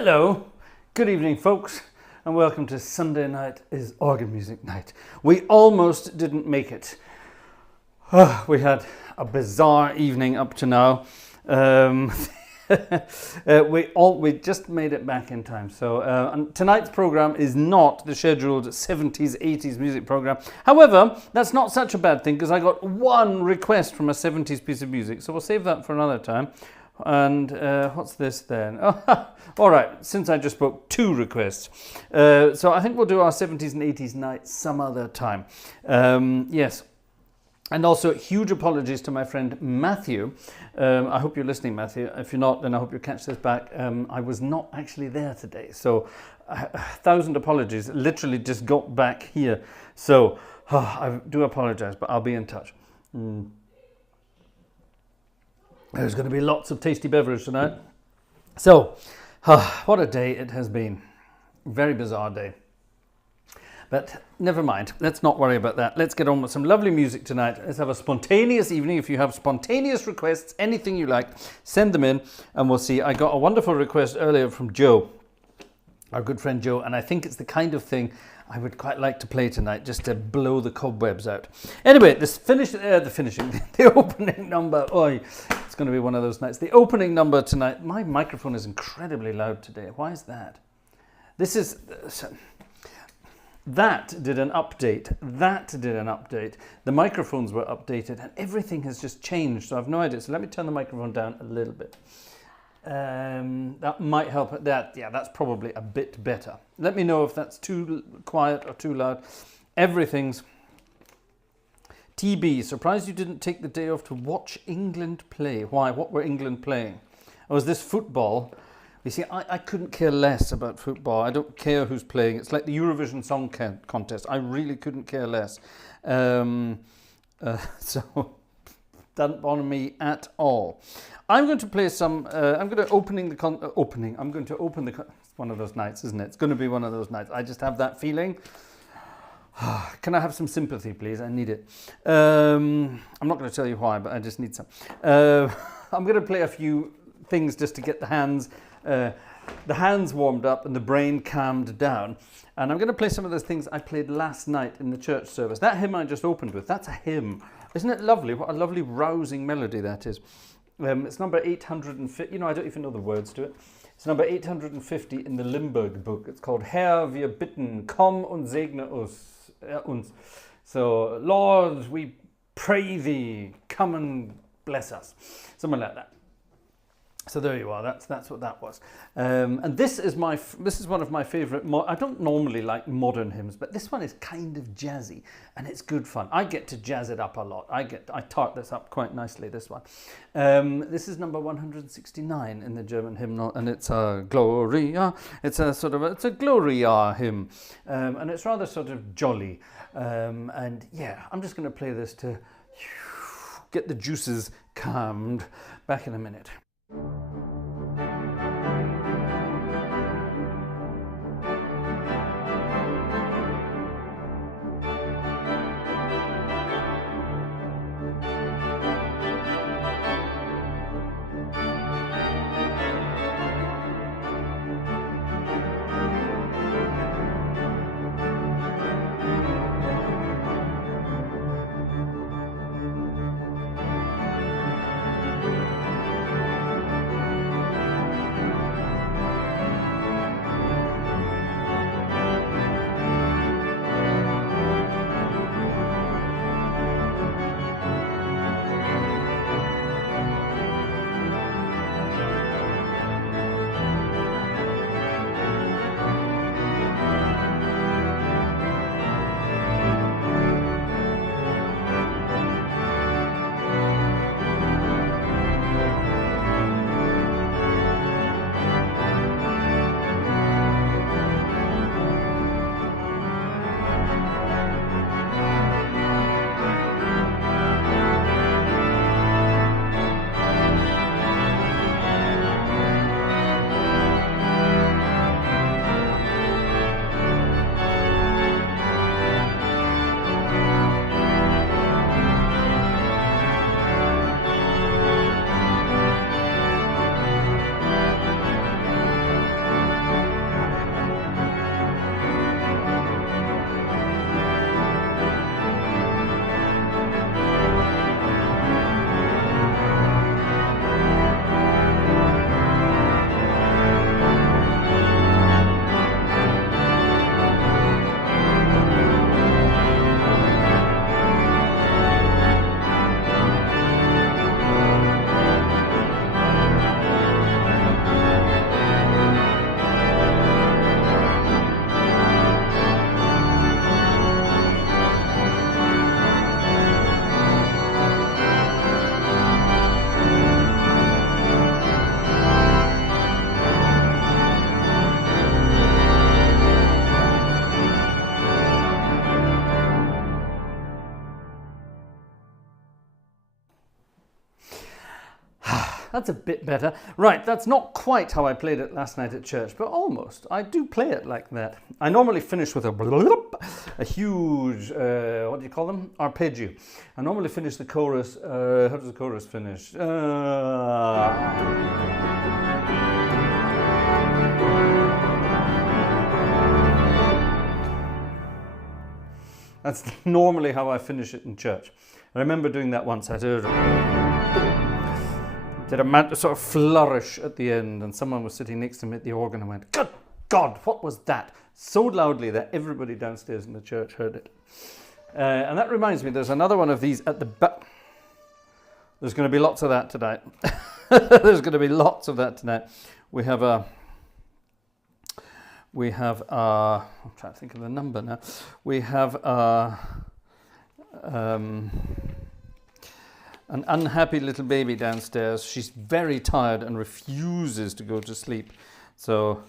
Hello, good evening folks, and welcome to Sunday Night is Organ Music Night. We almost didn't make it. We had a bizarre evening up to now. We just made it back in time. So and tonight's program is not the scheduled 70s, 80s music program. However, that's not such a bad thing because I got one request from a 70s piece of music. So we'll save that for another time. And what's this then? Oh, all right, since I just spoke, two requests. So I think we'll do our 70s and 80s night some other time. Yes. And also, huge apologies to my friend Matthew. I hope you're listening, Matthew. If you're not, then I hope you'll catch this back. I was not actually there today. So, 1,000 apologies. Literally just got back here. So, I do apologize, but I'll be in touch. There's going to be lots of tasty beverage tonight. So, what a day it has been. Very bizarre day. But never mind, let's not worry about that. Let's get on with some lovely music tonight. Let's have a spontaneous evening. If you have spontaneous requests, anything you like, send them in and we'll see. I got a wonderful request earlier from Joe, our good friend Joe, and I think it's the kind of thing I would quite like to play tonight, just to blow the cobwebs out. Anyway, the opening number. Oi, it's going to be one of those nights. The opening number tonight. My microphone is incredibly loud today. Why is that? That did an update. The microphones were updated and everything has just changed. So I've no idea. So let me turn the microphone down a little bit. That might help. That's probably a bit better. Let me know if that's too quiet or too loud. Everything's TB. Surprised you didn't take the day off to watch England play. Why? What were England playing? Or was this football? You see, I couldn't care less about football. I don't care who's playing. It's like the Eurovision Song Contest. I really couldn't care less. So, doesn't bother me at all. I'm going to play some. I'm going to open the. It's one of those nights, isn't it? It's going to be one of those nights. I just have that feeling. Can I have some sympathy, please? I need it. I'm not going to tell you why, but I just need some. I'm going to play a few things just to get the hands warmed up and the brain calmed down. And I'm going to play some of those things I played last night in the church service. That hymn I just opened with, that's a hymn. Isn't it lovely? What a lovely rousing melody that is. It's number 850. I don't even know the words to it. It's number 850 in the Limburg book. It's called Herr, wir bitten, komm und segne uns. So, Lord, we pray thee, come and bless us. Something like that. So there you are. That's what that was. And this is one of my favourite. I don't normally like modern hymns, but this one is kind of jazzy and it's good fun. I get to jazz it up a lot. I tart this up quite nicely. This one. This is number 169 in the German hymnal, and it's a Gloria. It's a Gloria hymn, and it's rather sort of jolly. And yeah, I'm just going to play this to get the juices calmed. Back in a minute. That's a bit better. Right, that's not quite how I played it last night at church, but almost. I do play it like that. I normally finish with a huge, what do you call them? Arpeggio. I normally finish the chorus, how does the chorus finish? That's normally how I finish it in church. I remember doing that once. I did a sort of flourish at the end, and someone was sitting next to me at the organ and went, "Good God, what was that?" So loudly that everybody downstairs in the church heard it. And that reminds me, there's another one of these at the back. There's going to be lots of that tonight. There's going to be lots of that tonight. We have I'm trying to think of the number now. We have an unhappy little baby downstairs. She's very tired and refuses to go to sleep. So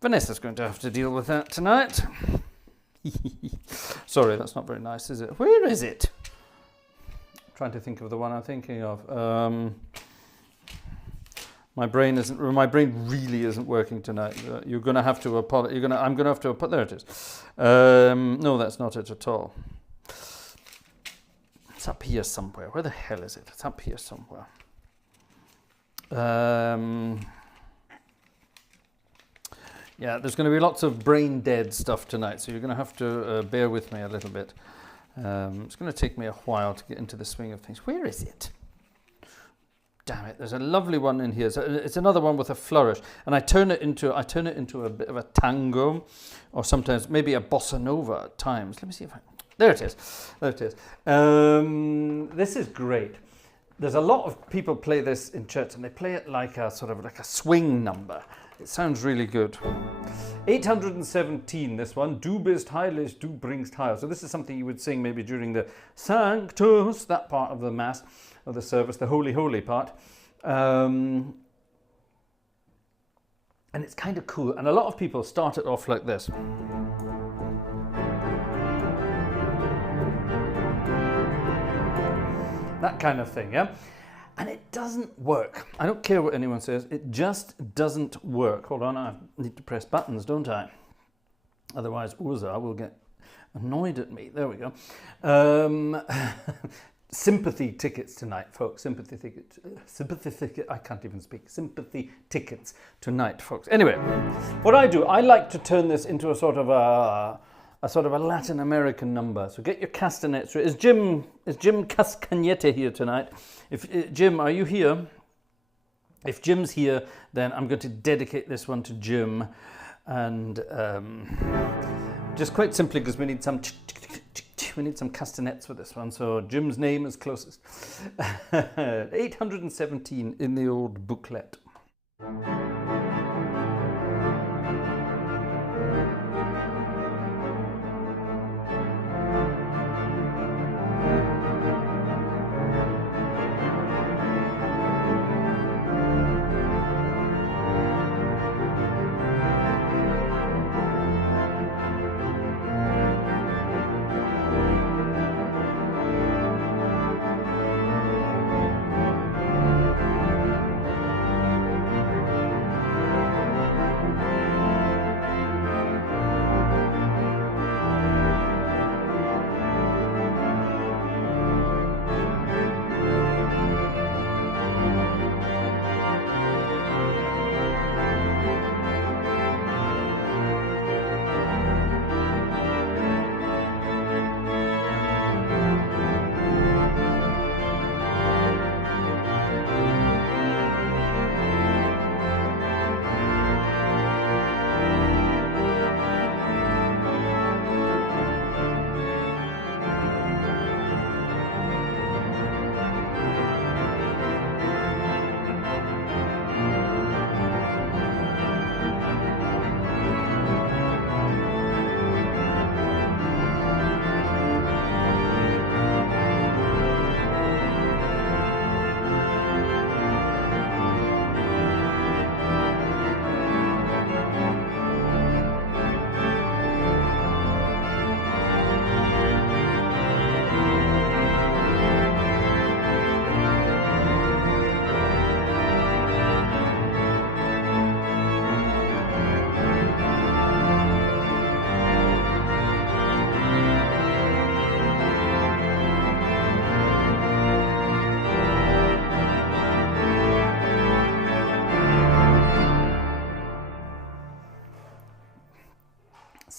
Vanessa's going to have to deal with that tonight. Sorry, that's not very nice, is it? Where is it? I'm trying to think of the one I'm thinking of. My brain really isn't working tonight. You're going to have to apologize. I'm going to have to. There it is. No, that's not it at all. It's up here somewhere. Where the hell is it? It's up here somewhere. Yeah, there's going to be lots of brain dead stuff tonight, so you're going to have to bear with me a little bit. It's going to take me a while to get into the swing of things. Where is it? Damn it! There's a lovely one in here. So it's another one with a flourish, and I turn it into a bit of a tango, or sometimes maybe a bossa nova at times. Let me see if I. There it is. There it is. This is great. There's a lot of people play this in church, and they play it like a sort of like a swing number. It sounds really good. 817, this one. Du bist heilig, du bringst heil. So this is something you would sing maybe during the Sanctus, that part of the Mass, of the service, the holy, holy part. And it's kind of cool. And a lot of people start it off like this. That kind of thing, yeah? And it doesn't work. I don't care what anyone says. It just doesn't work. Hold on, I need to press buttons, don't I? Otherwise, Urza will get annoyed at me. There we go. Sympathy tickets tonight, folks. Sympathy ticket. I can't even speak. Sympathy tickets tonight, folks. Anyway, what I do, I like to turn this into a sort of a Latin American number. So get your castanets. Is Jim Cascagnette here tonight? If Jim, are you here? If Jim's here, then I'm going to dedicate this one to Jim, and just quite simply because we need some castanets for this one. So Jim's name is closest. 817 in the old booklet.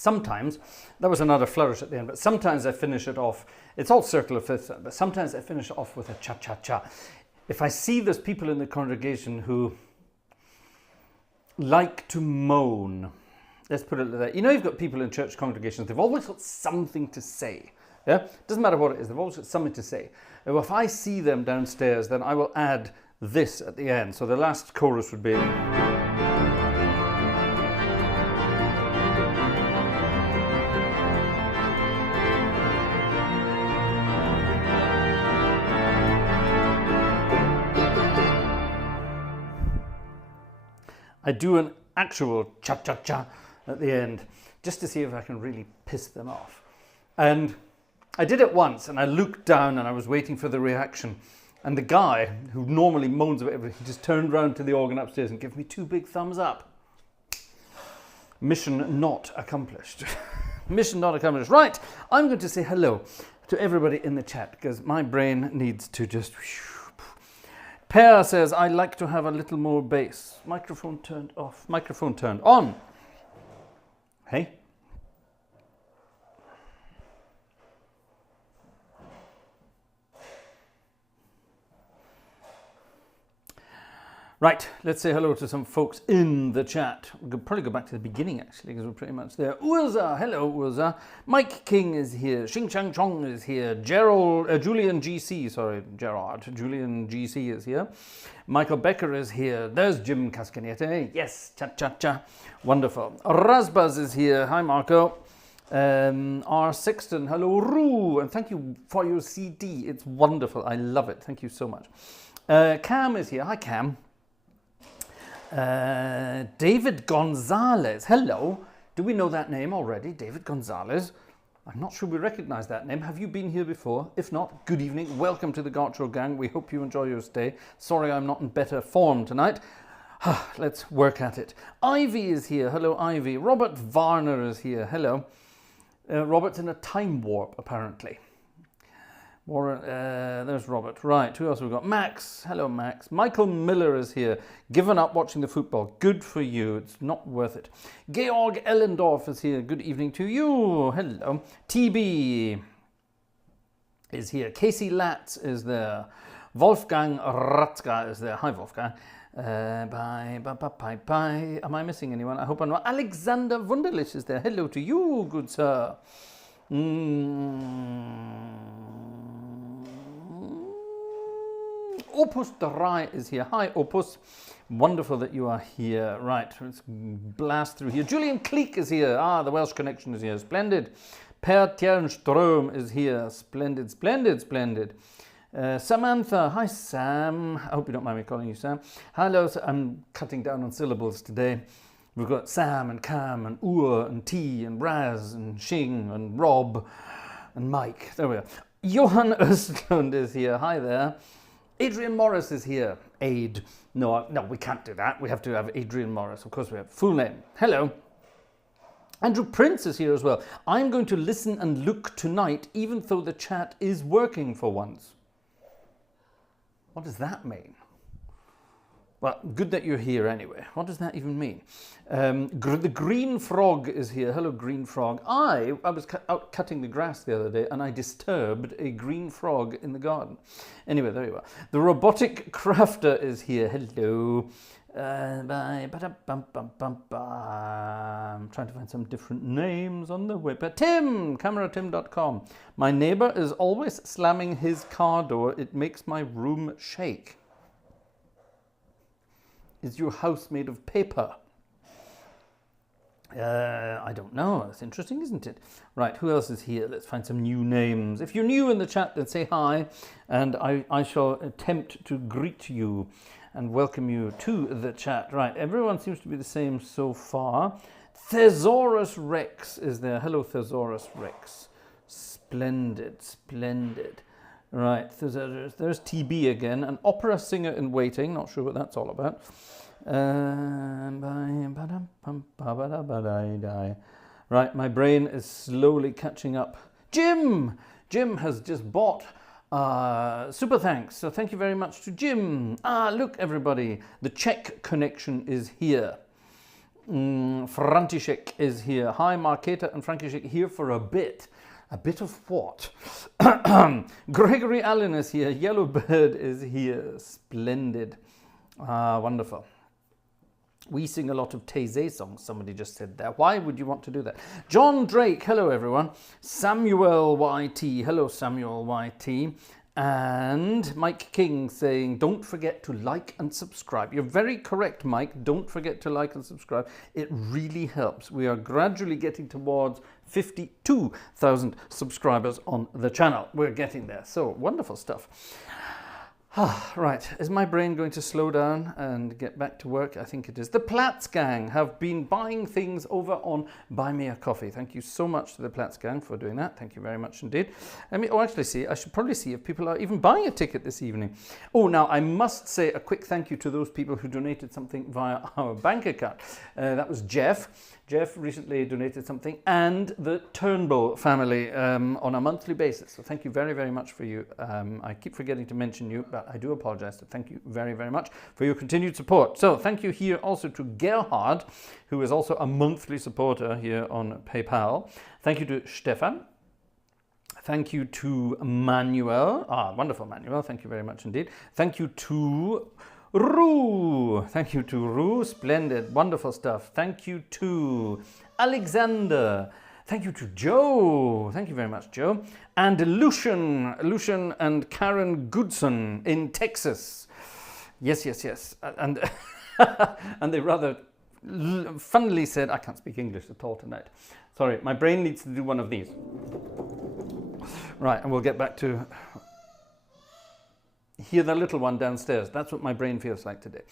Sometimes, that was another flourish at the end, but sometimes I finish it off. It's all circle of fifths, but sometimes I finish it off with a cha-cha-cha. If I see there's people in the congregation who like to moan, let's put it like that. You know, you've got people in church congregations, they've always got something to say. Yeah? Doesn't matter what it is, they've always got something to say. Now, if I see them downstairs, then I will add this at the end. So the last chorus would be... I do an actual cha-cha-cha at the end, just to see if I can really piss them off. And I did it once, and I looked down and I was waiting for the reaction. And the guy, who normally moans about everything, he just turned around to the organ upstairs and gave me 2 big thumbs up. Mission not accomplished. Mission not accomplished. Right, I'm going to say hello to everybody in the chat, because my brain needs to just... Per says, I like to have a little more bass. Microphone turned off. Microphone turned on. Hey. Right, let's say hello to some folks in the chat. We could probably go back to the beginning, actually, because we're pretty much there. Urza, hello, Urza. Mike King is here. Xing Chang Chong is here. Julian GC, sorry, Gerard. Julian GC is here. Michael Becker is here. There's Jim Cascanete. Yes, cha-cha-cha. Wonderful. Razbaz is here. Hi, Marco. R. Sexton, hello, Roo. And thank you for your CD. It's wonderful. I love it. Thank you so much. Cam is here. Hi, Cam. David Gonzalez, hello. Do we know that name already? David Gonzalez. I'm not sure we recognize that name. Have you been here before? If not, good evening. Welcome to the Gartshore gang. We hope you enjoy your stay. Sorry I'm not in better form tonight. Let's work at it. Ivy is here. Hello, Ivy. Robert Varner is here. Hello. Robert's in a time warp, apparently. There's Robert. Right, who else have we got? Max. Hello, Max. Michael Miller is here. Given up watching the football. Good for you. It's not worth it. Georg Ellendorf is here. Good evening to you. Hello. TB is here. Casey Latz is there. Wolfgang Ratzka is there. Hi, Wolfgang. Bye. Am I missing anyone? I hope I'm not. Alexander Wunderlich is there. Hello to you, good sir. Opus 3 is here. Hi, Opus. Wonderful that you are here. Right, let's blast through here. Julian Cleek is here. The Welsh connection is here. Splendid. Per Tjernström is here. Splendid, splendid, splendid. Samantha. Hi, Sam. I hope you don't mind me calling you Sam. Hello. I'm cutting down on syllables today. We've got Sam and Cam and Ur and T and Raz and Xing and Rob and Mike. There we are. Johan Östlund is here. Hi there. Adrian Morris is here. Aid. No, we can't do that. We have to have Adrian Morris. Of course we have. Full name. Hello. Andrew Prince is here as well. I'm going to listen and look tonight, even though the chat is working for once. What does that mean? Well, good that you're here anyway. What does that even mean? The Green Frog is here. Hello, Green Frog. I was out cutting the grass the other day and I disturbed a green frog in the garden. Anyway, there you are. The Robotic Crafter is here. Hello. I'm trying to find some different names on the web. Tim, cameratim.com. My neighbor is always slamming his car door. It makes my room shake. Is your house made of paper? I don't know. That's interesting, isn't it? Right, who else is here? Let's find some new names. If you're new in the chat, then say hi, and I shall attempt to greet you and welcome you to the chat. Right, everyone seems to be the same so far. Thesaurus Rex is there. Hello, Thesaurus Rex. Splendid, splendid. Right, there's TB again, an opera singer in waiting. Not sure what that's all about. Right, my brain is slowly catching up. Jim has just bought super thanks. So thank you very much to Jim. Look, everybody, the Czech connection is here. František is here. Hi, Marketa and František here for a bit. A bit of what? Gregory Allen is here. Yellowbird is here. Splendid. Wonderful. We sing a lot of Taizé songs, somebody just said there. Why would you want to do that? John Drake, hello everyone. Samuel YT, hello Samuel YT. And Mike King saying, don't forget to like and subscribe. You're very correct, Mike. Don't forget to like and subscribe. It really helps. We are gradually getting towards 52,000 subscribers on the channel. We're getting there. So, wonderful stuff. Right, is my brain going to slow down and get back to work? I think it is. The Platts gang have been buying things over on Buy Me a Coffee. Thank you so much to the Platts gang for doing that. Thank you very much indeed. Actually, I should probably see if people are even buying a ticket this evening. Oh, now I must say a quick thank you to those people who donated something via our bank account. That was Jeff. Jeff recently donated something, and the Turnbull family on a monthly basis. So thank you very, very much for you. I keep forgetting to mention you, but I do apologize. So thank you very, very much for your continued support. So thank you here also to Gerhard, who is also a monthly supporter here on PayPal. Thank you to Stefan. Thank you to Manuel. Wonderful, Manuel. Thank you very much indeed. Thank you to Roo. Thank you to Roo. Splendid. Wonderful stuff. Thank you to Alexander. Thank you to Joe. Thank you very much, Joe. And Lucian and Karen Goodson in Texas. Yes, yes, yes. And, and they rather funnily said, I can't speak English at all tonight. Sorry, my brain needs to do one of these. Right, and we'll get back to... Hear the little one downstairs. That's what my brain feels like today.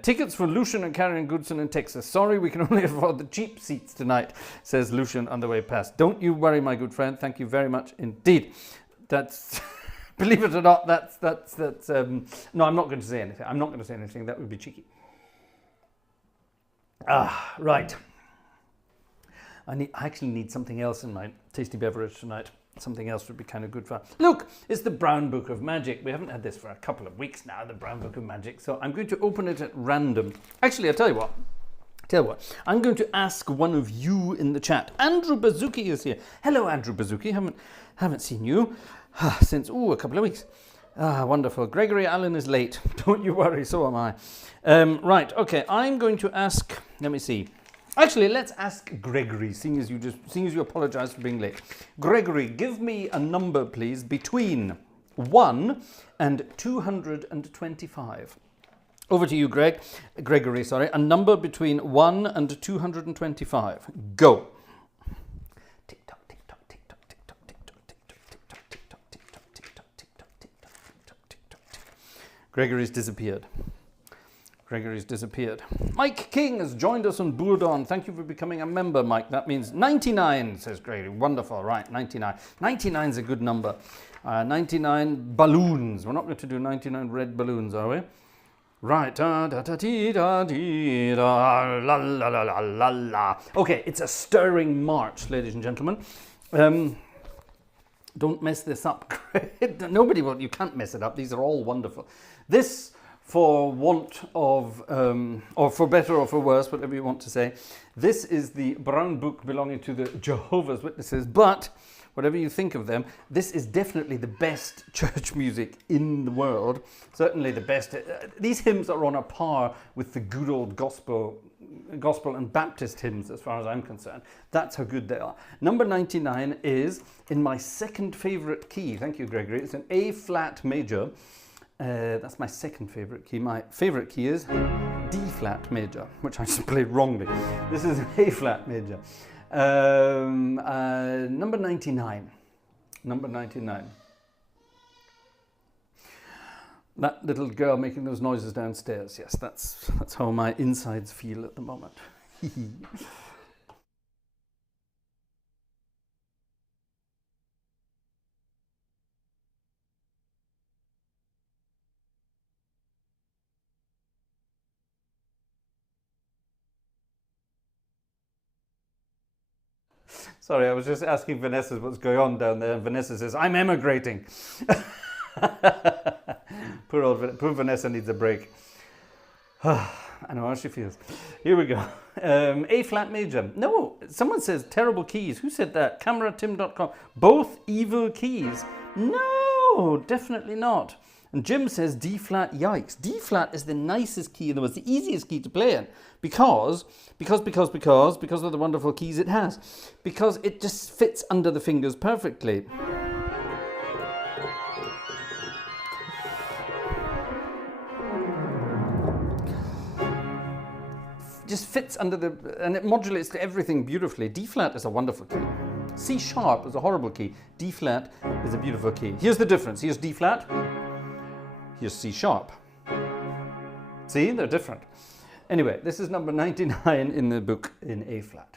Tickets for Lucian and Karen Goodson in Texas. Sorry, we can only afford the cheap seats tonight, says Lucian on the way past. Don't you worry, my good friend. Thank you very much indeed. That's, believe it or not, that's no, I'm not going to say anything. I'm not going to say anything. That would be cheeky. Right. I actually need something else in my tasty beverage tonight. Something else would be kind of good fun. Look, it's the Brown Book of Magic. We haven't had this for a couple of weeks now, the Brown Book of Magic. So I'm going to open it at random. Actually, I'll tell you what. I'm going to ask one of you in the chat. Andrew Bazuki is here. Hello, Andrew Bazuki. Haven't seen you since, a couple of weeks. Wonderful. Gregory Allen is late. Don't you worry, so am I. Right, okay. I'm going to ask, let me see. Actually, let's ask Gregory, seeing as you apologize for being late. Gregory, give me a number, please, between 1 and 225. Over to you, Gregory, sorry. A number between 1 and 225. Go. Tick-tock, tick-tock, tick-tock, tick-tock, tick-tock, tick-tock, tick-tock, tick-tock, tick-tock, tick-tock, tick-tock, tick-tock, tick-tock, tick-tock. Gregory's disappeared. Mike King has joined us on Bourdon. Thank you for becoming a member, Mike. That means 99, says Gregory. Wonderful, right, 99. 99 is a good number. 99 balloons. We're not going to do 99 red balloons, are we? Right. Da, da, da, dee, da, dee, da, la, la, la, la, la, la. Okay, it's a stirring march, ladies and gentlemen. Don't mess this up. Nobody will. You can't mess it up. These are all wonderful. This... For want of, or for better or for worse, whatever you want to say, this is the Brown Book belonging to the Jehovah's Witnesses, but whatever you think of them, this is definitely the best church music in the world. Certainly the best. These hymns are on a par with the good old gospel and Baptist hymns, as far as I'm concerned. That's how good they are. Number 99 is in my second favorite key. Thank you, Gregory. It's an A flat major. That's my second favorite key. My favorite key is D flat major, which I just played wrongly. This is A flat major. Number 99. Number 99. That little girl making those noises downstairs. Yes, that's how my insides feel at the moment. Sorry, I was just asking Vanessa what's going on down there, and Vanessa says, I'm emigrating. Poor Vanessa needs a break. I know how she feels. Here we go. A flat major. No, someone says terrible keys. Who said that? CameraTim.com. Both evil keys. No, definitely not. And Jim says D flat. Yikes. D flat is the nicest key in the world. It's the easiest key to play in because of the wonderful keys it has. Because it just fits under the fingers perfectly. Just fits under the, and it modulates to everything beautifully. D flat is a wonderful key. C sharp is a horrible key. D flat is a beautiful key. Here's the difference. Here's D flat. Here's C sharp. See, they're different. Anyway, this is number 99 in the book in A flat.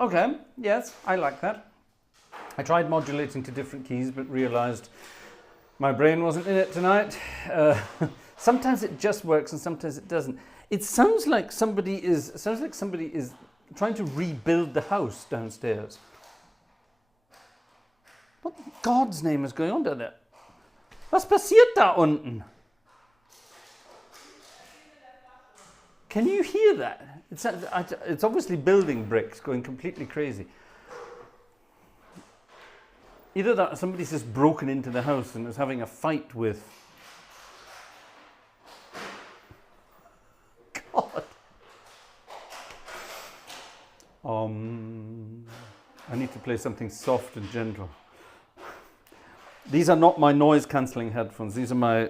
Okay, yes, I like that. I tried modulating to different keys, but realized my brain wasn't in it tonight. Sometimes it just works and sometimes it doesn't. It sounds like somebody is trying to rebuild the house downstairs. What in God's name is going on down there? Was passiert da unten? Can you hear that? It's obviously building bricks going completely crazy. Either that or somebody's just broken into the house and is having a fight with... God. I need to play something soft and gentle. These are not my noise cancelling headphones. These are my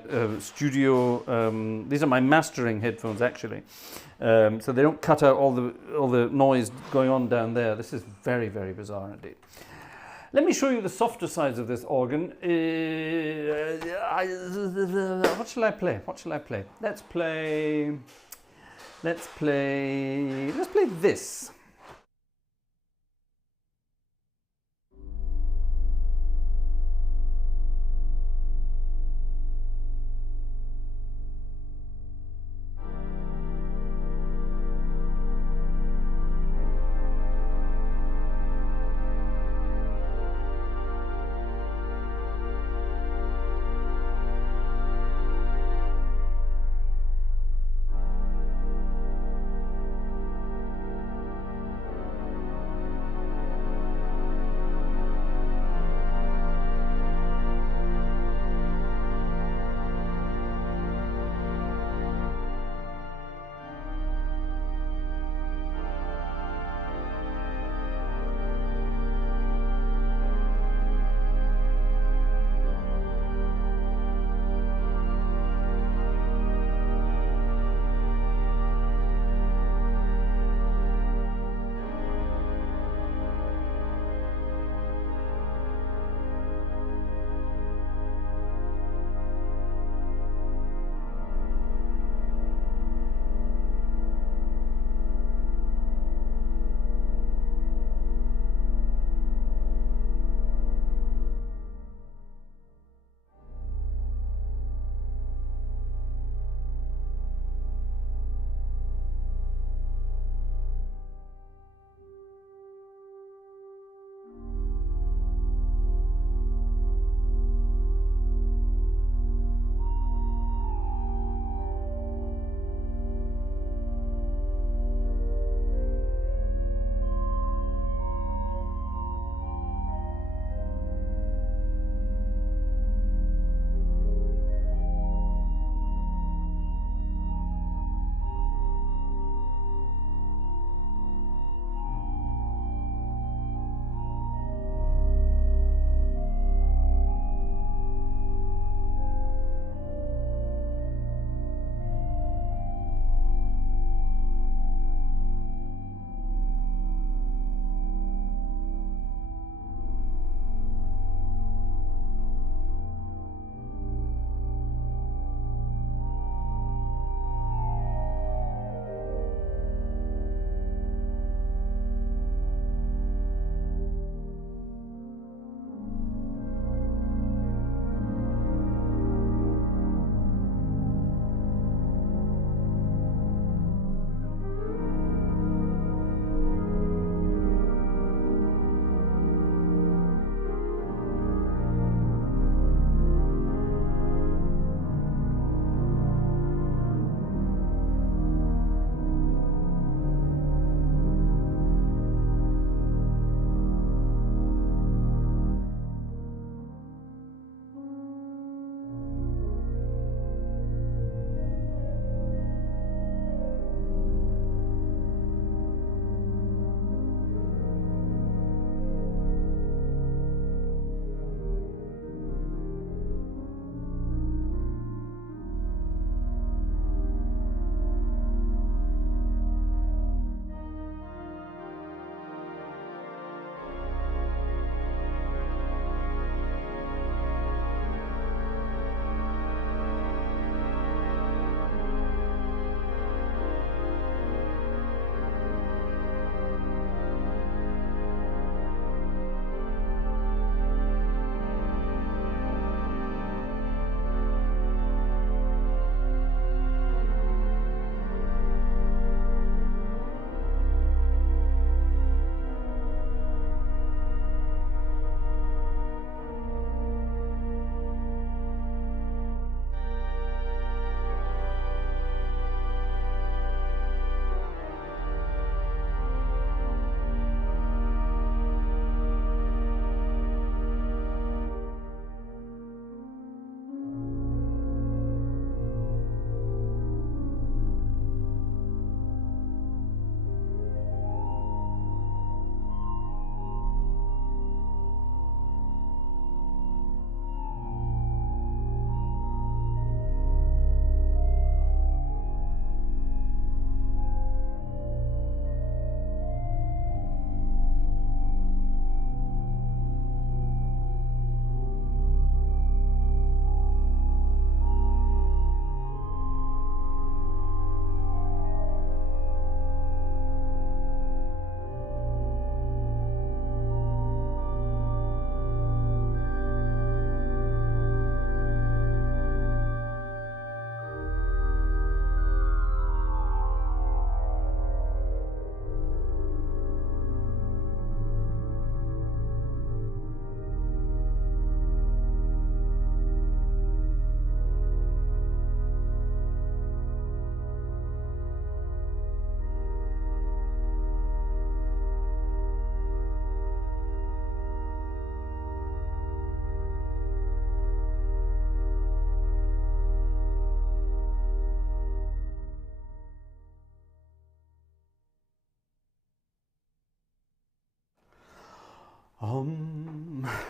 these are my mastering headphones actually. So they don't cut out all the noise going on down there. This is very, very bizarre indeed. Let me show you the softer sides of this organ. What shall I play? What shall I play? Let's play this.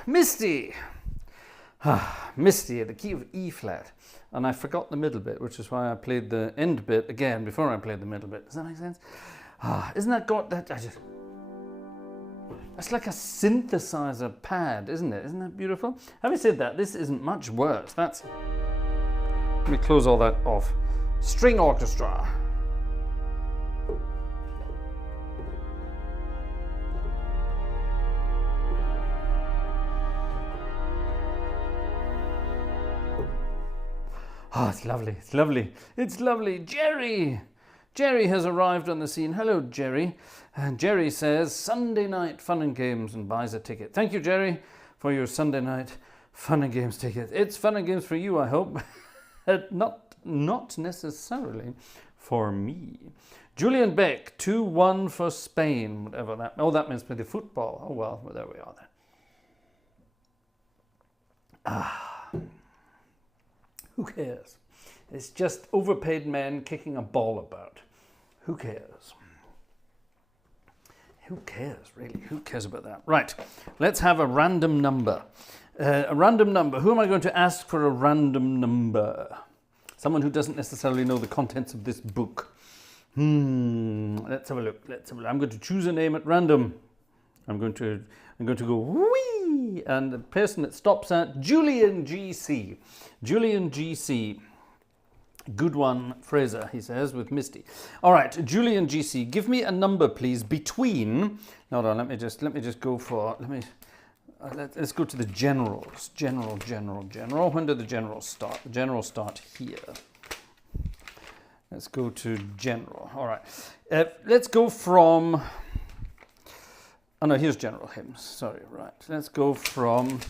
Misty. Misty at the key of E flat. And I forgot the middle bit, which is why I played the end bit again before I played the middle bit. Does that make sense? Isn't that got that? That's like a synthesizer pad, isn't it? Isn't that beautiful? Having said that, this isn't much worse. Let me close all that off. String orchestra. Oh, it's lovely, it's lovely, it's lovely. Jerry! Jerry has arrived on the scene. Hello, Jerry. And Jerry says, Sunday night fun and games, and buys a ticket. Thank you, Jerry, for your Sunday night fun and games ticket. It's fun and games for you, I hope. Not necessarily for me. Julian Beck, 2-1 for Spain, whatever that... Oh, that means play the football. Oh, well, there we are then. Who cares? It's just overpaid men kicking a ball about. Who cares? Who cares, really? Who cares about that? Right, let's have a random number. A random number. Who am I going to ask for a random number? Someone who doesn't necessarily know the contents of this book. Let's have a look. I'm going to choose a name at random. I'm going to go whee, and the person that stops at Julian GC. Julian GC. Good one, Fraser, he says, with Misty. All right, Julian GC, give me a number, please, between... Hold on, let me just go for... Let's go to the generals. General. When did the generals start? The generals start here. Let's go to general. All right. Let's go from... Oh, no, here's general hymns. Sorry, right. Let's go from...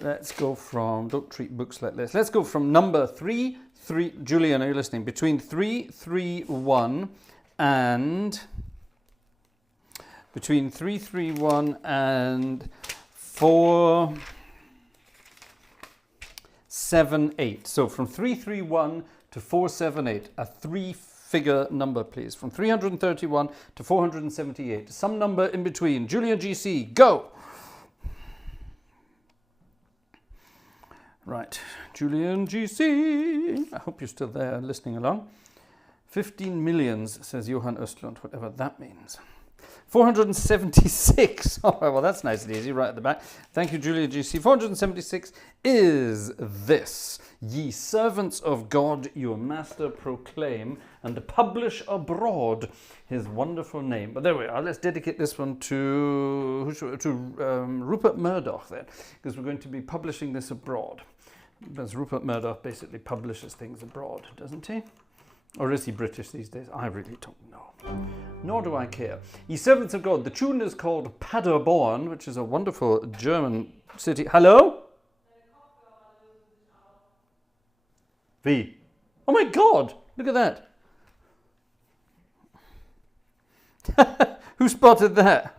Don't treat books like this. Let's go from number 3... Julian, are you listening? Between 331 and 478. So from 331 to 478, a three-figure number, please. From 331 to 478, some number in between. Julian GC, go! Right, Julian GC. I hope you're still there listening along. 15 millions, says Johan Östlund, whatever that means. 476. Oh, well, that's nice and easy, right at the back. Thank you, Julian GC. 476 is this. Ye servants of God, your master proclaim, and publish abroad his wonderful name. But there we are. Let's dedicate this one to Rupert Murdoch then, because we're going to be publishing this abroad. Because Rupert Murdoch basically publishes things abroad, doesn't he? Or is he British these days? I really don't know. Nor do I care. Ye servants of God. The tune is called Paderborn, which is a wonderful German city. Hello? V. Oh my God! Look at that. Who spotted that?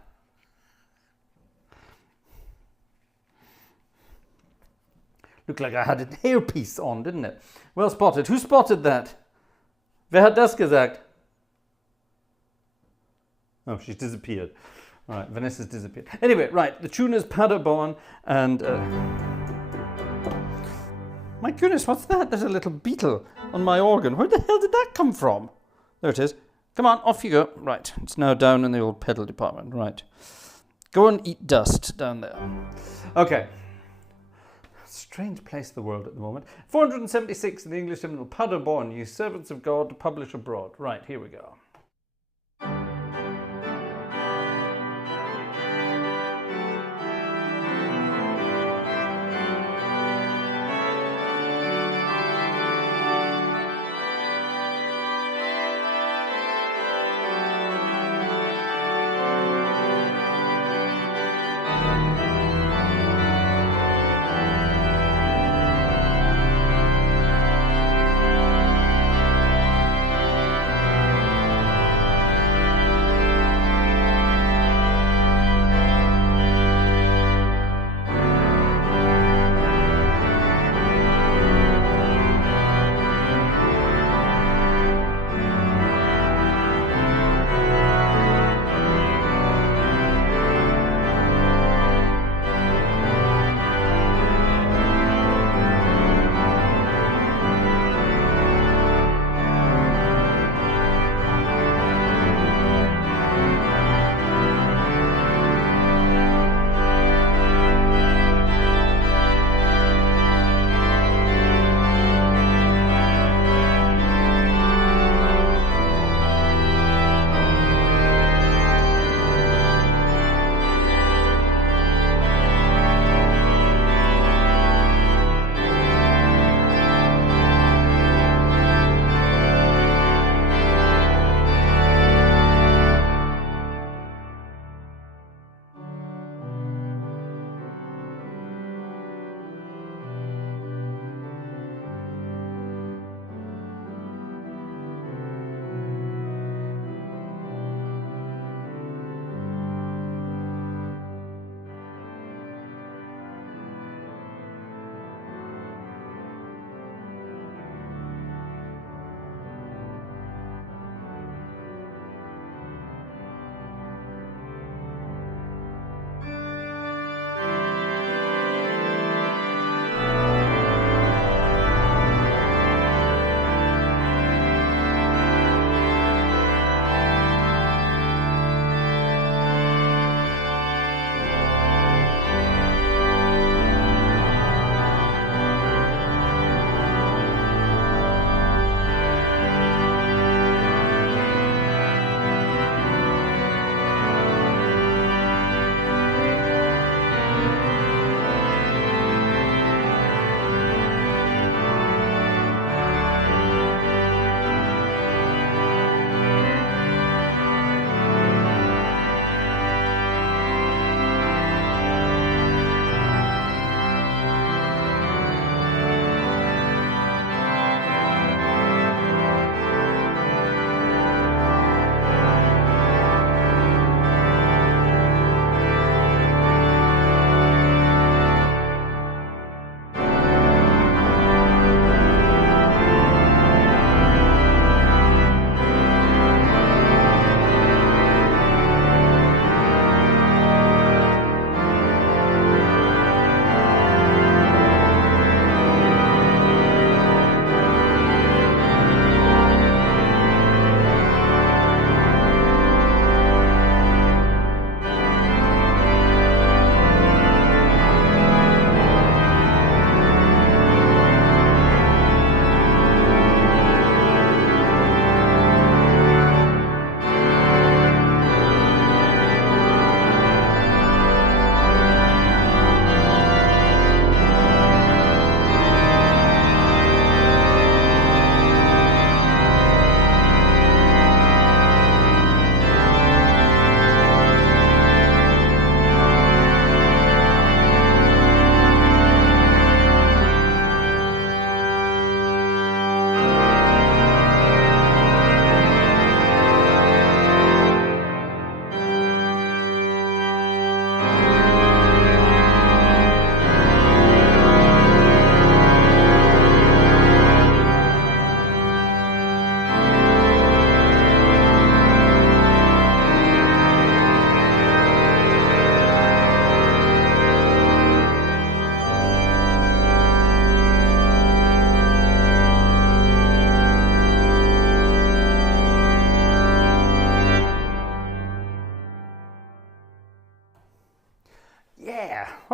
Looked like I had an hairpiece on, didn't it? Well spotted. Who spotted that? Wer hat das gesagt? Oh, she's disappeared. All right, Vanessa's disappeared. Anyway, right, the tune is Paderborn, and... my goodness, what's that? There's a little beetle on my organ. Where the hell did that come from? There it is. Come on, off you go. Right, it's now down in the old pedal department. Right. Go and eat dust down there. Okay. Strange place in the world at the moment. 476 in the English hymnal. Paderborn, ye servants of God, publish abroad. Right, here we go.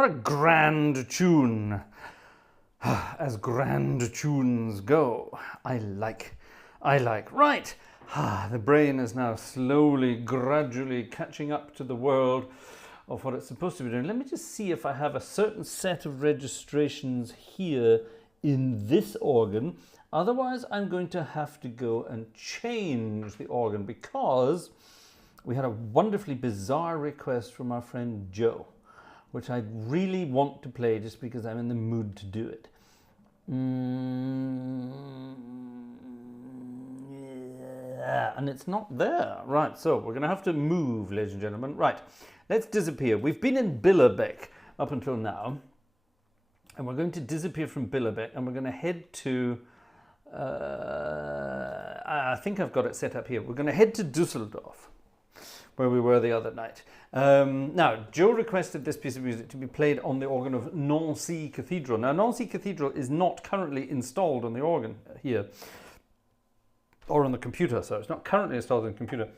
What a grand tune. As grand tunes go. I like. Right. The brain is now slowly, gradually catching up to the world of what it's supposed to be doing. Let me just see if I have a certain set of registrations here in this organ. Otherwise, I'm going to have to go and change the organ because we had a wonderfully bizarre request from our friend Joe, which I really want to play just because I'm in the mood to do it. Yeah, and it's not there. Right, so we're going to have to move, ladies and gentlemen. Right, let's disappear. We've been in Billerbeck up until now, and we're going to disappear from Billerbeck, and we're going to head to... I think I've got it set up here. We're going to head to Düsseldorf, where we were the other night. Now, Joe requested this piece of music to be played on the organ of Nancy Cathedral. Now, Nancy Cathedral is not currently installed on the organ here, or on the computer, so it's not currently installed on the computer.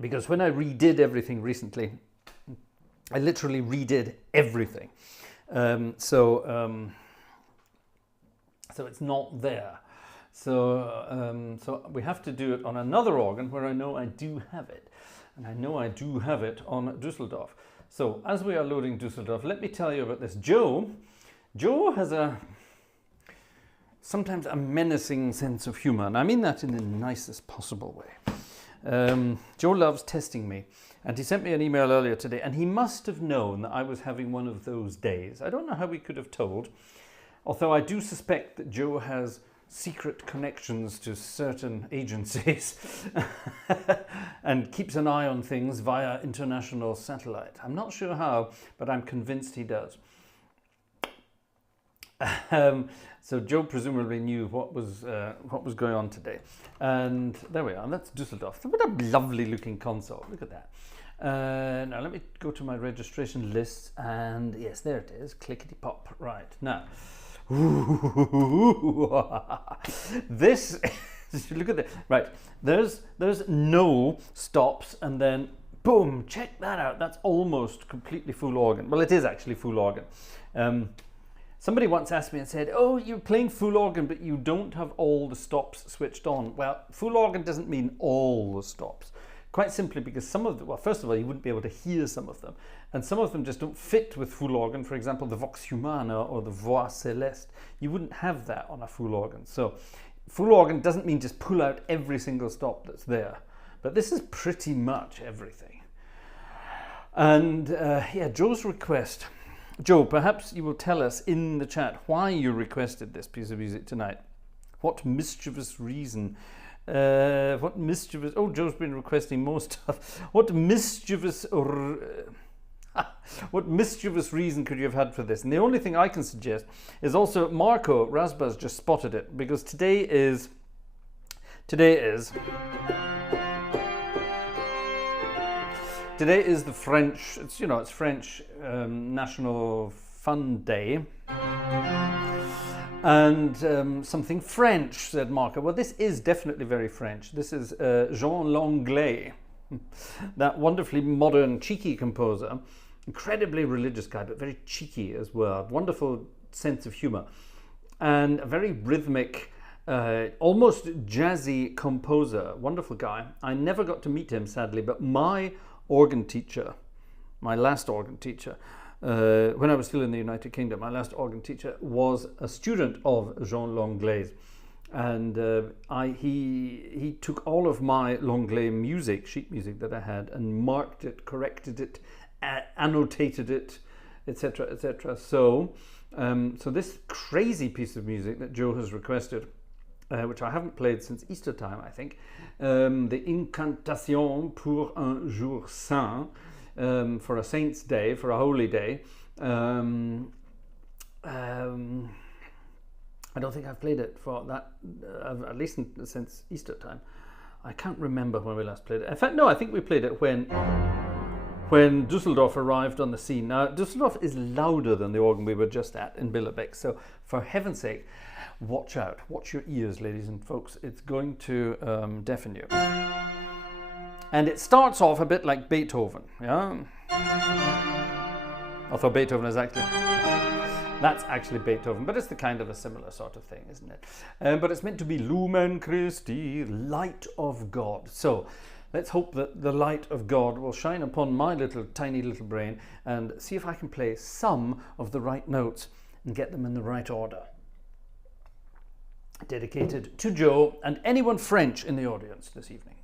Because when I redid everything recently, I literally redid everything. So it's not there. So we have to do it on another organ where I know I do have it. And I know I do have it on Düsseldorf. So as we are loading Düsseldorf, let me tell you about this. Joe has sometimes a menacing sense of humor. And I mean that in the nicest possible way. Joe loves testing me. And he sent me an email earlier today. And he must have known that I was having one of those days. I don't know how he could have told. Although I do suspect that Joe has secret connections to certain agencies and keeps an eye on things via international satellite. I'm not sure how, but I'm convinced he does. So Joe presumably knew what was going on today. And there we are, that's Düsseldorf. What a lovely looking console, look at that. Now let me go to my registration list, and yes, there it is, clickety pop. Right, now. This look at that. Right, there's no stops, and then boom, check that out. That's almost completely full organ. Well, it is actually full organ. Somebody once asked me and said, oh, you're playing full organ but you don't have all the stops switched on. Well, full organ doesn't mean all the stops. Quite simply because some of them, well, first of all, you wouldn't be able to hear some of them. And some of them just don't fit with full organ. For example, the Vox Humana or the Voix Céleste. You wouldn't have that on a full organ. So full organ doesn't mean just pull out every single stop that's there. But this is pretty much everything. And yeah, Joe's request. Joe, perhaps you will tell us in the chat why you requested this piece of music tonight. What mischievous reason? Oh, Joe's been requesting more stuff. What mischievous reason could you have had for this? And the only thing I can suggest is also Marco Rasbas just spotted it, because today is the French, it's French National Fun Day. And something French, said Marco. Well, this is definitely very French. This is Jean Langlais, that wonderfully modern, cheeky composer. Incredibly religious guy, but very cheeky as well. Wonderful sense of humor. And a very rhythmic, almost jazzy composer. Wonderful guy. I never got to meet him, sadly, but my organ teacher, my last organ teacher, when I was still in the United Kingdom, my last organ teacher was a student of Jean Langlais, and he took all of my Langlais music, sheet music that I had, and marked it, corrected it, annotated it, etc., etc. So this crazy piece of music that Joe has requested, which I haven't played since Easter time, I think, the Incantation pour un jour saint. For a saint's day, for a holy day. I don't think I've played it for that, at least since Easter time. I can't remember when we last played it. In fact, no, I think we played it when Düsseldorf arrived on the scene. Now, Düsseldorf is louder than the organ we were just at in Billerbeck, so for heaven's sake, watch out. Watch your ears, ladies and folks. It's going to deafen you. And it starts off a bit like Beethoven, yeah? Although Beethoven is actually... That's actually Beethoven, but it's the kind of a similar sort of thing, isn't it? But it's meant to be Lumen Christi, light of God. So let's hope that the light of God will shine upon my tiny little brain and see if I can play some of the right notes and get them in the right order. Dedicated to Joe and anyone French in the audience this evening.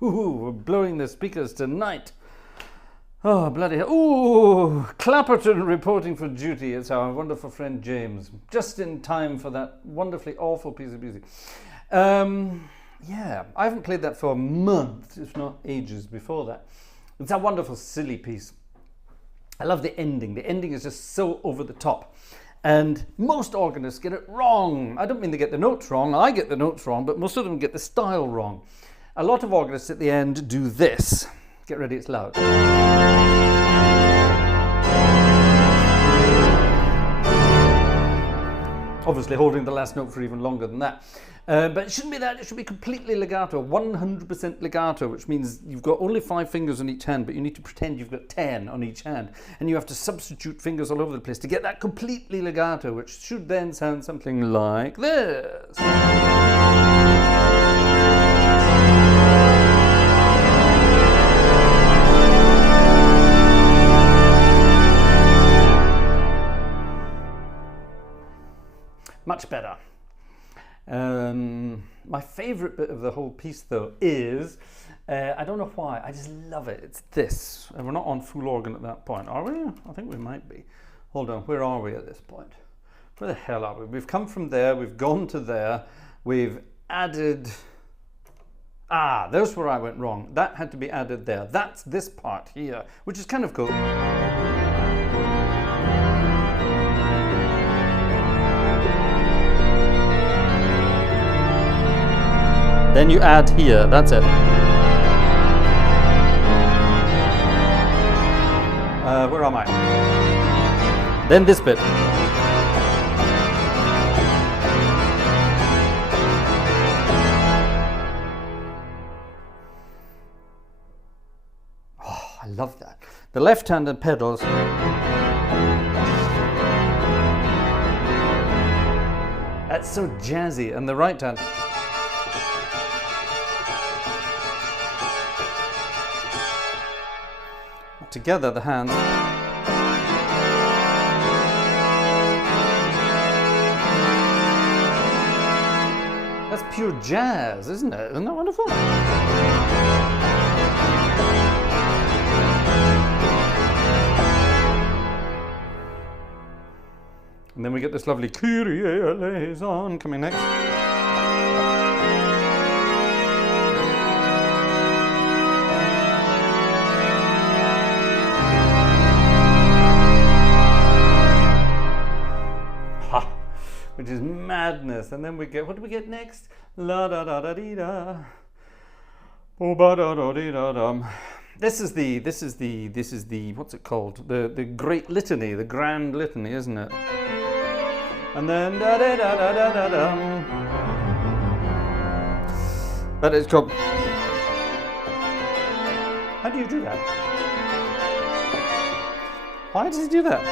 Ooh, we're blowing the speakers tonight. Oh, bloody hell. Ooh, Clapperton reporting for duty. It's our wonderful friend James. Just in time for that wonderfully awful piece of music. Yeah, I haven't played that for months, if not ages before that. It's a wonderful, silly piece. I love the ending. The ending is just so over the top. And most organists get it wrong. I don't mean they get the notes wrong. I get the notes wrong, but most of them get the style wrong. A lot of organists at the end do this. Get ready, it's loud. Obviously holding the last note for even longer than that. But it shouldn't be that, it should be completely legato, 100% legato, which means you've got only 5 fingers on each hand, but you need to pretend you've got 10 on each hand. And you have to substitute fingers all over the place to get that completely legato, which should then sound something like this. Much better. My favourite bit of the whole piece, though, is, I don't know why, I just love it. It's this. And we're not on full organ at that point, are we? I think we might be. Hold on, where are we at this point? Where the hell are we? We've come from there, we've gone to there, we've added... Ah, there's where I went wrong. That had to be added there. That's this part here, which is kind of cool. Then you add here, that's it. Where am I? Then this bit. Oh, I love that. The left-handed pedals. That's so jazzy. And the right hand. Together, the hands. That's pure jazz, isn't it? Isn't that wonderful? And then we get this lovely Kyrie eleison coming next. Which is madness. And then we get, what do we get next? La da da da dee da. Oh ba da da dee da dum. This is the what's it called? The great litany, the grand litany, isn't it? And then da da da da da da dum. But it's called. How do you do that? Why does he do that?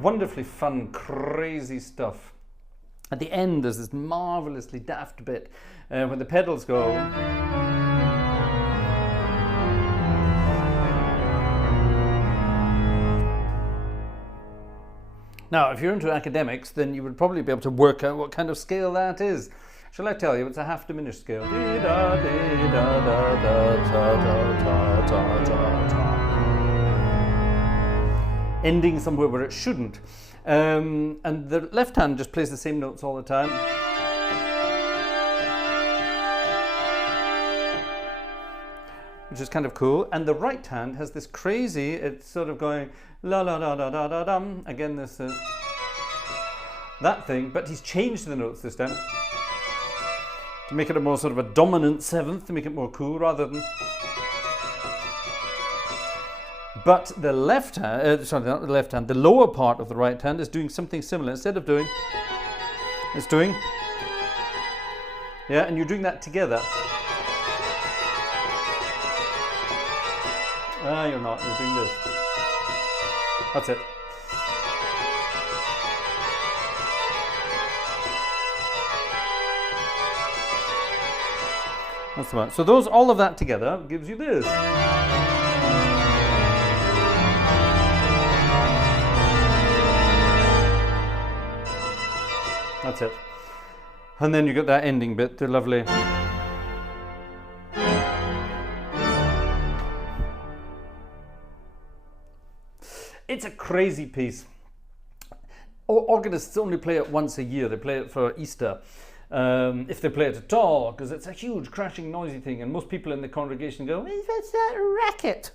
Wonderfully fun, crazy stuff. At the end, there's this marvelously daft bit when the pedals go. Now, if you're into academics, then you would probably be able to work out what kind of scale that is. Shall I tell you? It's a half diminished scale. Ending somewhere where it shouldn't. And the left hand just plays the same notes all the time. Which is kind of cool. And the right hand has this crazy, it's sort of going la la la da da da dum. Again, this is that thing, but he's changed the notes this time to make it a more sort of a dominant seventh, to make it more cool rather than. But the left hand, sorry, not the left hand, the lower part of the right hand is doing something similar. Instead of doing, it's doing, yeah, and you're doing that together. Ah, you're not, you're doing this. That's it. That's the one. So those, all of that together gives you this. That's it. And then you get that ending bit, the lovely. It's a crazy piece. Organists only play it once a year. They play it for Easter, if they play it at all, because it's a huge crashing noisy thing, and most people in the congregation go, "What's that racket?"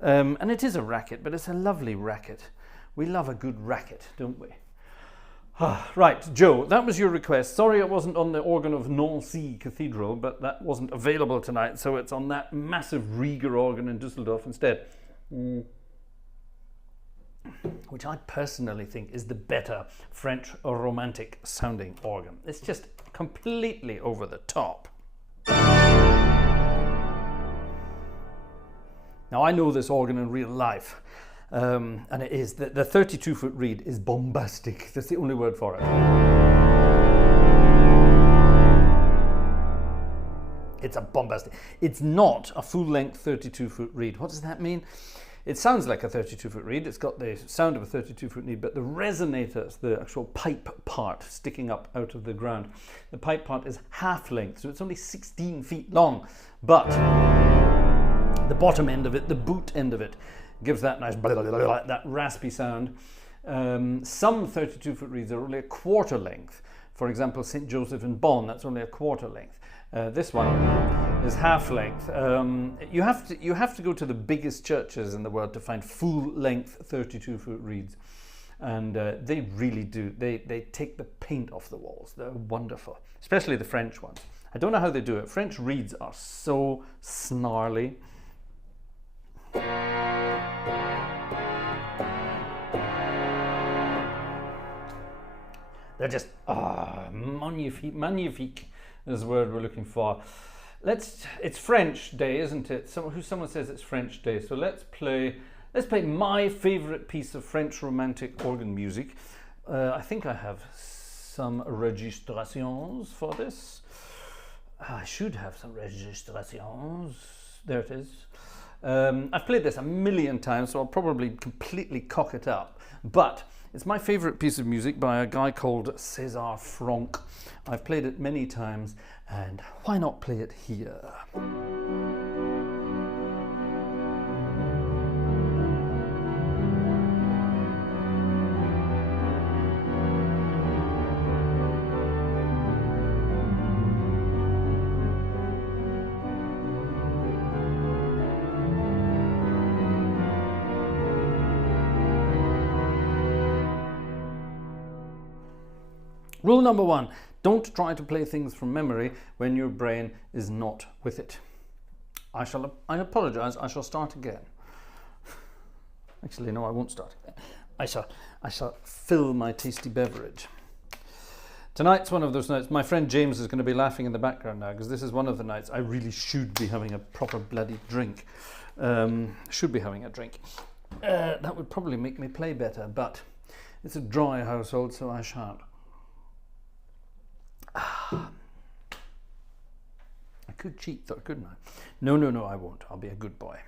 And it is a racket, but it's a lovely racket. We love a good racket, don't we? Right, Joe, that was your request. Sorry it wasn't on the organ of Nancy Cathedral, but that wasn't available tonight, so it's on that massive Rieger organ in Düsseldorf instead. Which I personally think is the better French romantic sounding organ. It's just completely over the top. Now I know this organ in real life, and it is, the 32-foot reed is bombastic. That's the only word for it. It's a bombastic. It's not a full-length 32-foot reed. What does that mean? It sounds like a 32-foot reed. It's got the sound of a 32-foot reed, but the resonators, the actual pipe part sticking up out of the ground, the pipe part is half length, so it's only 16 feet long. But the bottom end of it, the boot end of it, gives that nice, that raspy sound. Some 32-foot reeds are only a quarter length. For example, St. Joseph in Bonn, that's only a quarter length. This one is half length. You have to go to the biggest churches in the world to find full-length 32-foot reeds, and they really do. They take the paint off the walls. They're wonderful, especially the French ones. I don't know how they do it. French reeds are so snarly. They're just magnifique is the word we're looking for. It's French Day, isn't it? Someone says it's French Day, so let's play my favorite piece of French romantic organ music. I think I have some registrations for this. I should have some registrations. There it is. I've played this a million times, so I'll probably completely cock it up, but it's my favorite piece of music by a guy called César Franck. I've played it many times, and why not play it here? Rule number one, don't try to play things from memory when your brain is not with it. I apologize, I shall start again. Actually, no, I won't start again. I shall fill my tasty beverage. Tonight's one of those nights. My friend James is going to be laughing in the background now, because this is one of the nights I really should be having a proper bloody drink. Should be having a drink. That would probably make me play better, but it's a dry household, so I shan't. I could cheat though, couldn't I? No, I won't. I'll be a good boy.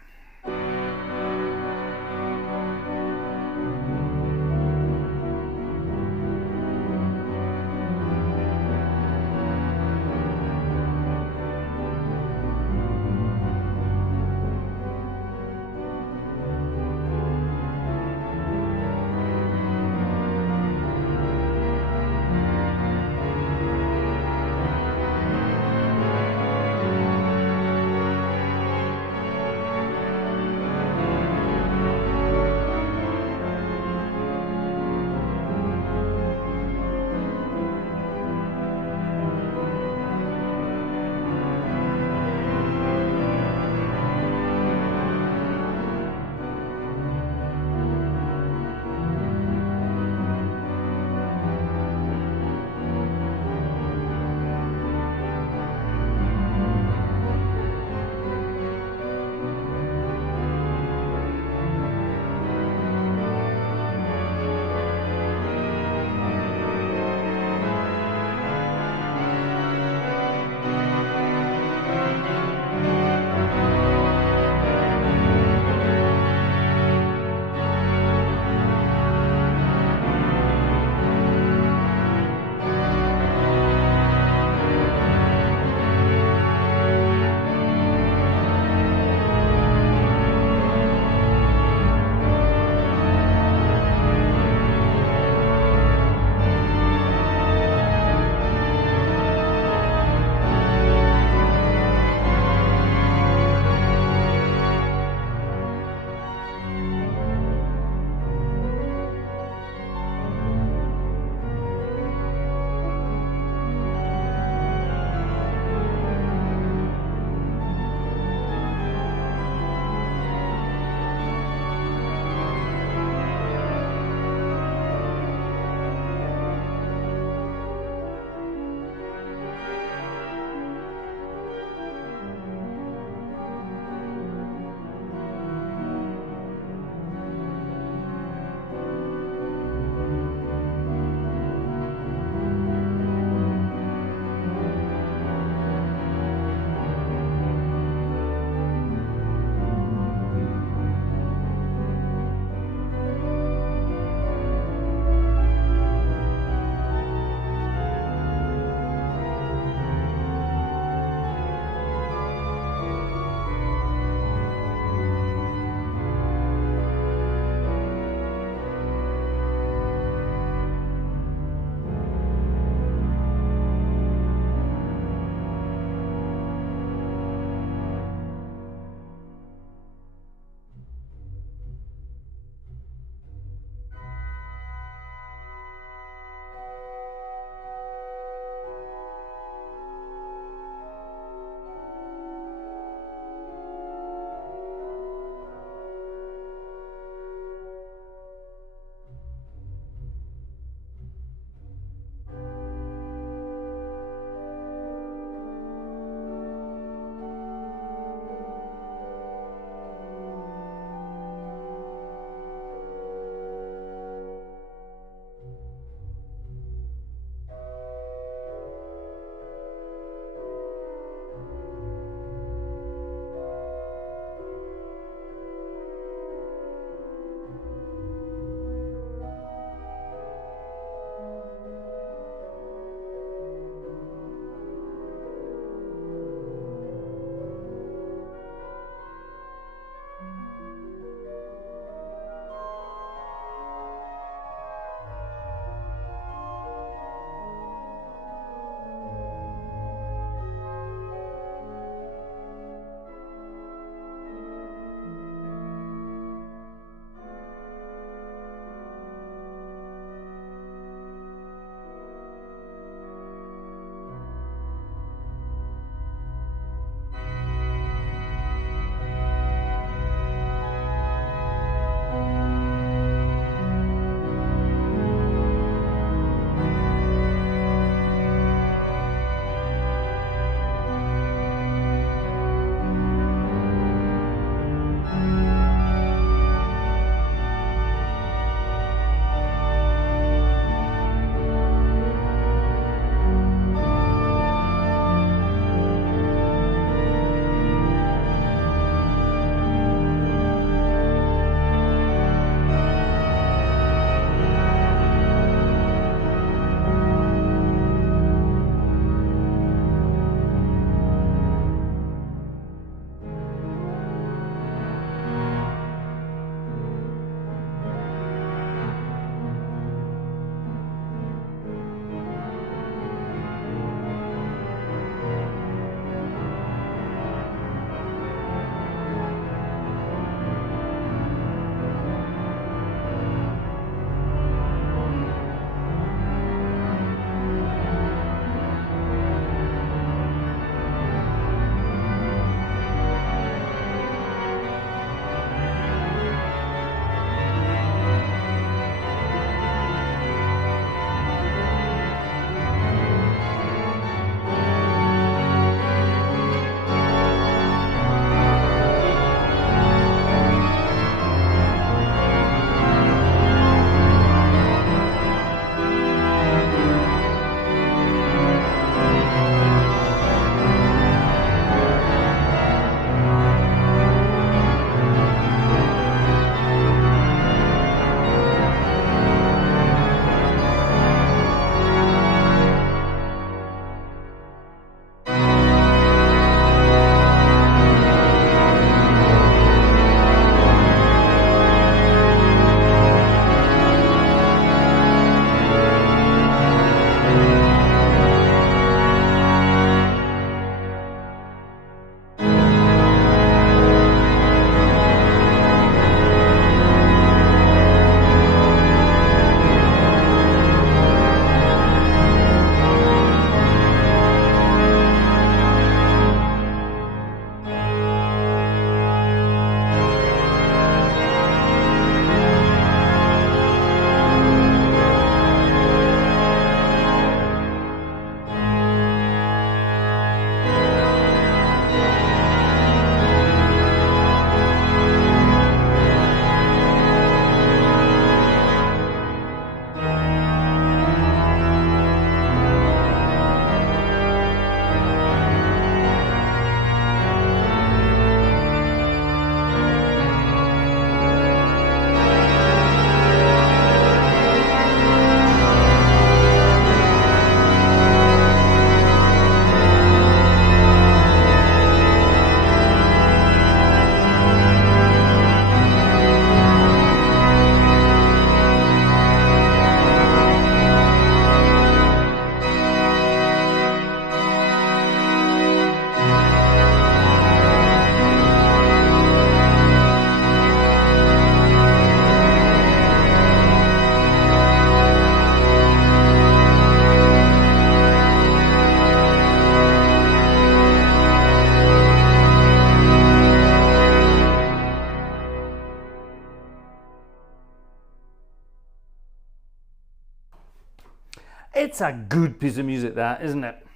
It's a good piece of music, that, isn't it?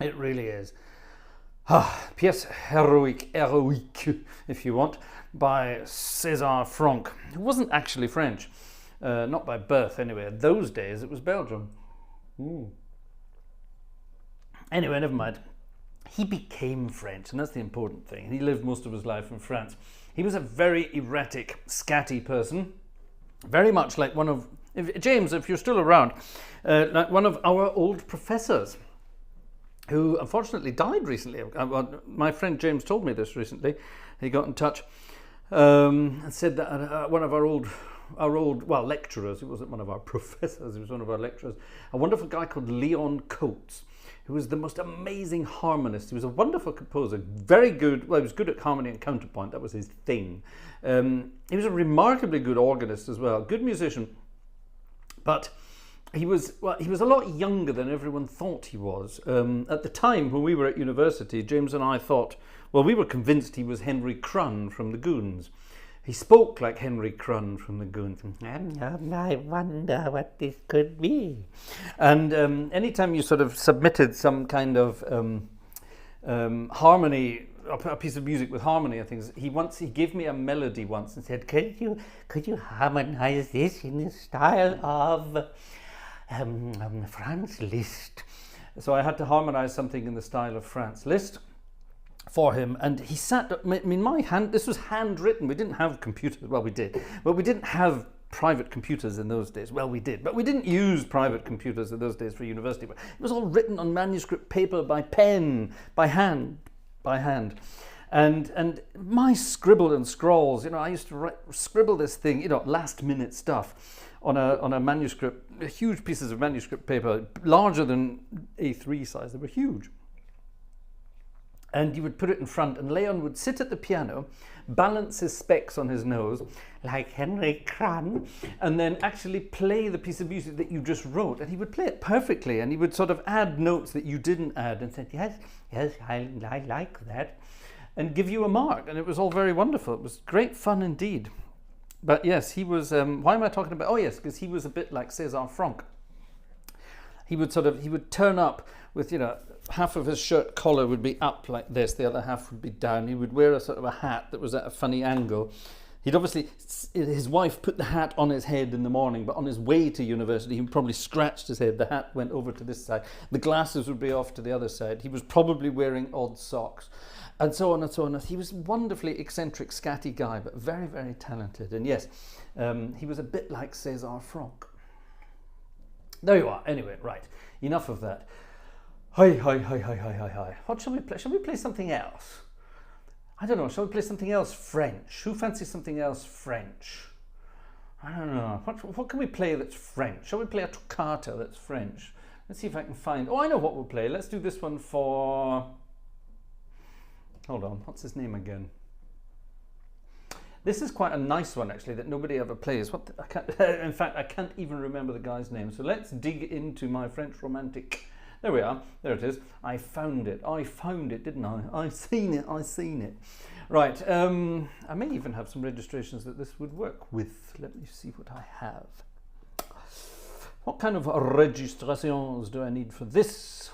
It really is. Pièce héroïque, if you want, by César Franck, who wasn't actually French. Not by birth, anyway. In those days, it was Belgium. Anyway, never mind. He became French, and that's the important thing. He lived most of his life in France. He was a very erratic, scatty person, very much like one of... James, if you're still around, like one of our old professors, who unfortunately died recently. My friend James told me this recently. He got in touch and said that one of our old lecturers, he wasn't one of our professors, he was one of our lecturers, a wonderful guy called Leon Coates, who was the most amazing harmonist. He was a wonderful composer, very good. Well, he was good at harmony and counterpoint. That was his thing. He was a remarkably good organist as well, good musician, but he was a lot younger than everyone thought he was. At the time when we were at university, James and I thought, well, we were convinced he was Henry Crun from the Goons. He spoke like Henry Crun from the Goons. I wonder what this could be. And anytime you sort of submitted some kind of harmony, a piece of music with harmony and things, he gave me a melody once and said, could you harmonize this in the style of Franz Liszt? So I had to harmonize something in the style of Franz Liszt for him, and he sat, I mean, my hand, this was handwritten. We didn't have computers. Well, we did, but we didn't have private computers in those days. Well, we did, but we didn't use private computers in those days for university. It was all written on manuscript paper by pen, by hand. And my scribble and scrawls, you know, I used to scribble this thing, you know, last minute stuff on a manuscript, huge pieces of manuscript paper, larger than A3 size. They were huge. And you would put it in front, and Leon would sit at the piano, balance his specs on his nose, like Henry Crun, and then actually play the piece of music that you just wrote. And he would play it perfectly, and he would sort of add notes that you didn't add, and said, yes, I like that, and give you a mark. And it was all very wonderful. It was great fun indeed. But yes, he was, why am I talking about, oh yes, because he was a bit like César Franck. He would turn up with, you know, half of his shirt collar would be up like this, the other half would be down. He would wear a sort of a hat that was at a funny angle. He'd obviously, his wife put the hat on his head in the morning, but on his way to university, he probably scratched his head. The hat went over to this side. The glasses would be off to the other side. He was probably wearing odd socks, and so on and so on. He was a wonderfully eccentric, scatty guy, but very, very talented. And yes, he was a bit like César Franck. There you are. Anyway, right. Enough of that. Hi. What shall we play? Shall we play something else? I don't know. Shall we play something else French? Who fancies something else French? I don't know. What can we play that's French? Shall we play a ToCCata that's French? Let's see if I can find... Oh, I know what we'll play. Let's do this one for... Hold on. What's his name again? This is quite a nice one, actually, that nobody ever plays. In fact, I can't even remember the guy's name. So let's dig into my French romantic... There we are. There it is. I found it. I found it, didn't I? I've seen it. Right. I may even have some registrations that this would work with. Let me see what I have. What kind of registrations do I need for this?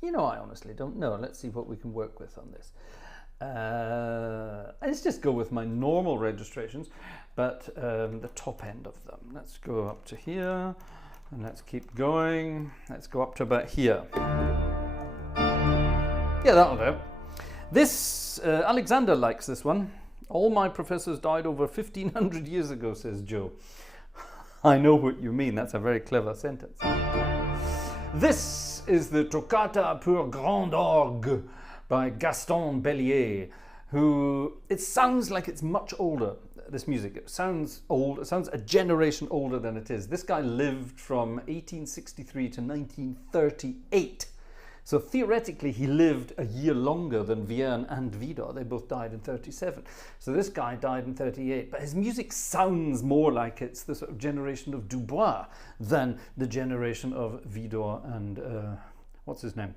You know, I honestly don't know. Let's see what we can work with on this. Let's just go with my normal registrations, but the top end of them. Let's go up to here, and let's keep going. Let's go up to about here. Yeah, that'll do. This, Alexander likes this one. All my professors died over 1,500 years ago, says Joe. I know what you mean. That's a very clever sentence. This is the ToCCata pour grand orgue by Gaston Bellier, who, it sounds like it's much older, this music. It sounds old, it sounds a generation older than it is. This guy lived from 1863 to 1938. So theoretically, he lived a year longer than Vierne and Widor. They both died in 37. So this guy died in 38. But his music sounds more like it's the sort of generation of Dubois than the generation of Widor and, what's his name?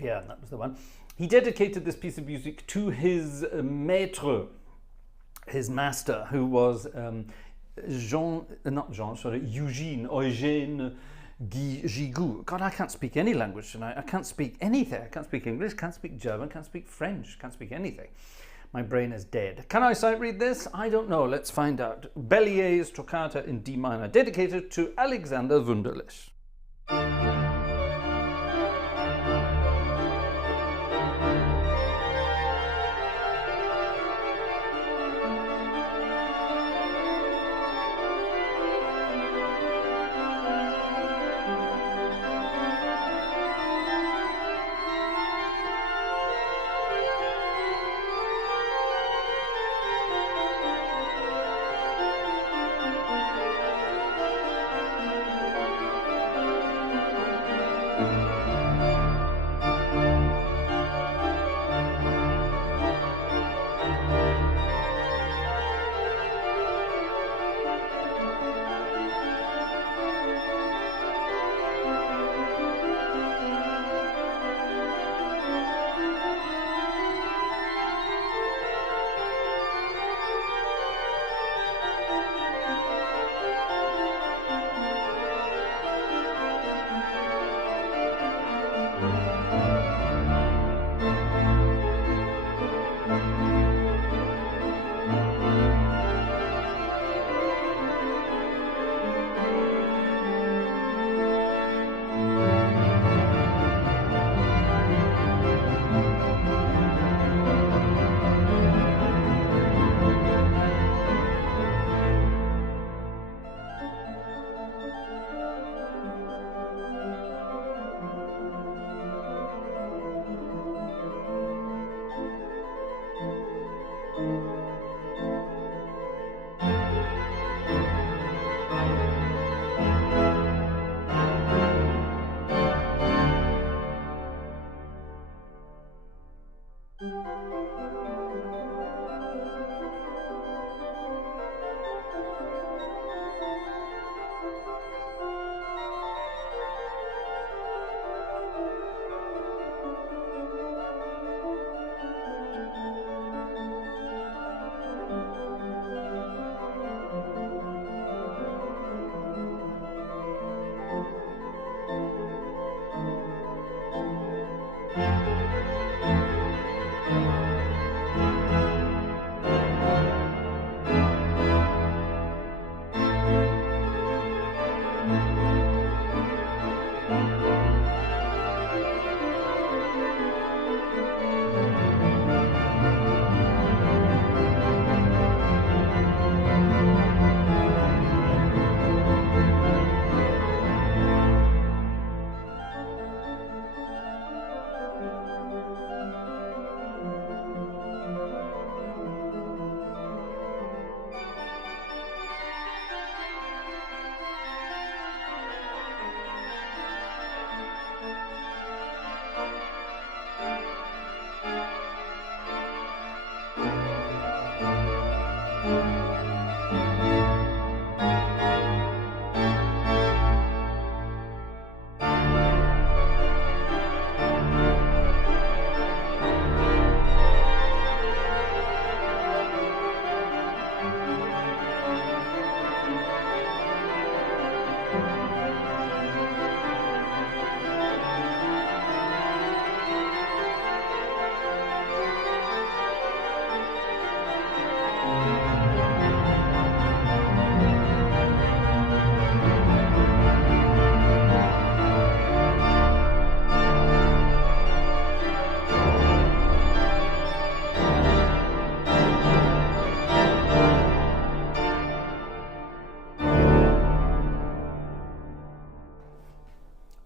Yeah, that was the one. He dedicated this piece of music to his maître, his master, who was Eugène Gigoux. God, I can't speak any language tonight. I can't speak anything. I can't speak English, can't speak German, can't speak French, can't speak anything. My brain is dead. Can I sight read this? I don't know. Let's find out. Bellier's Toccata in D minor, dedicated to Alexander Wunderlich.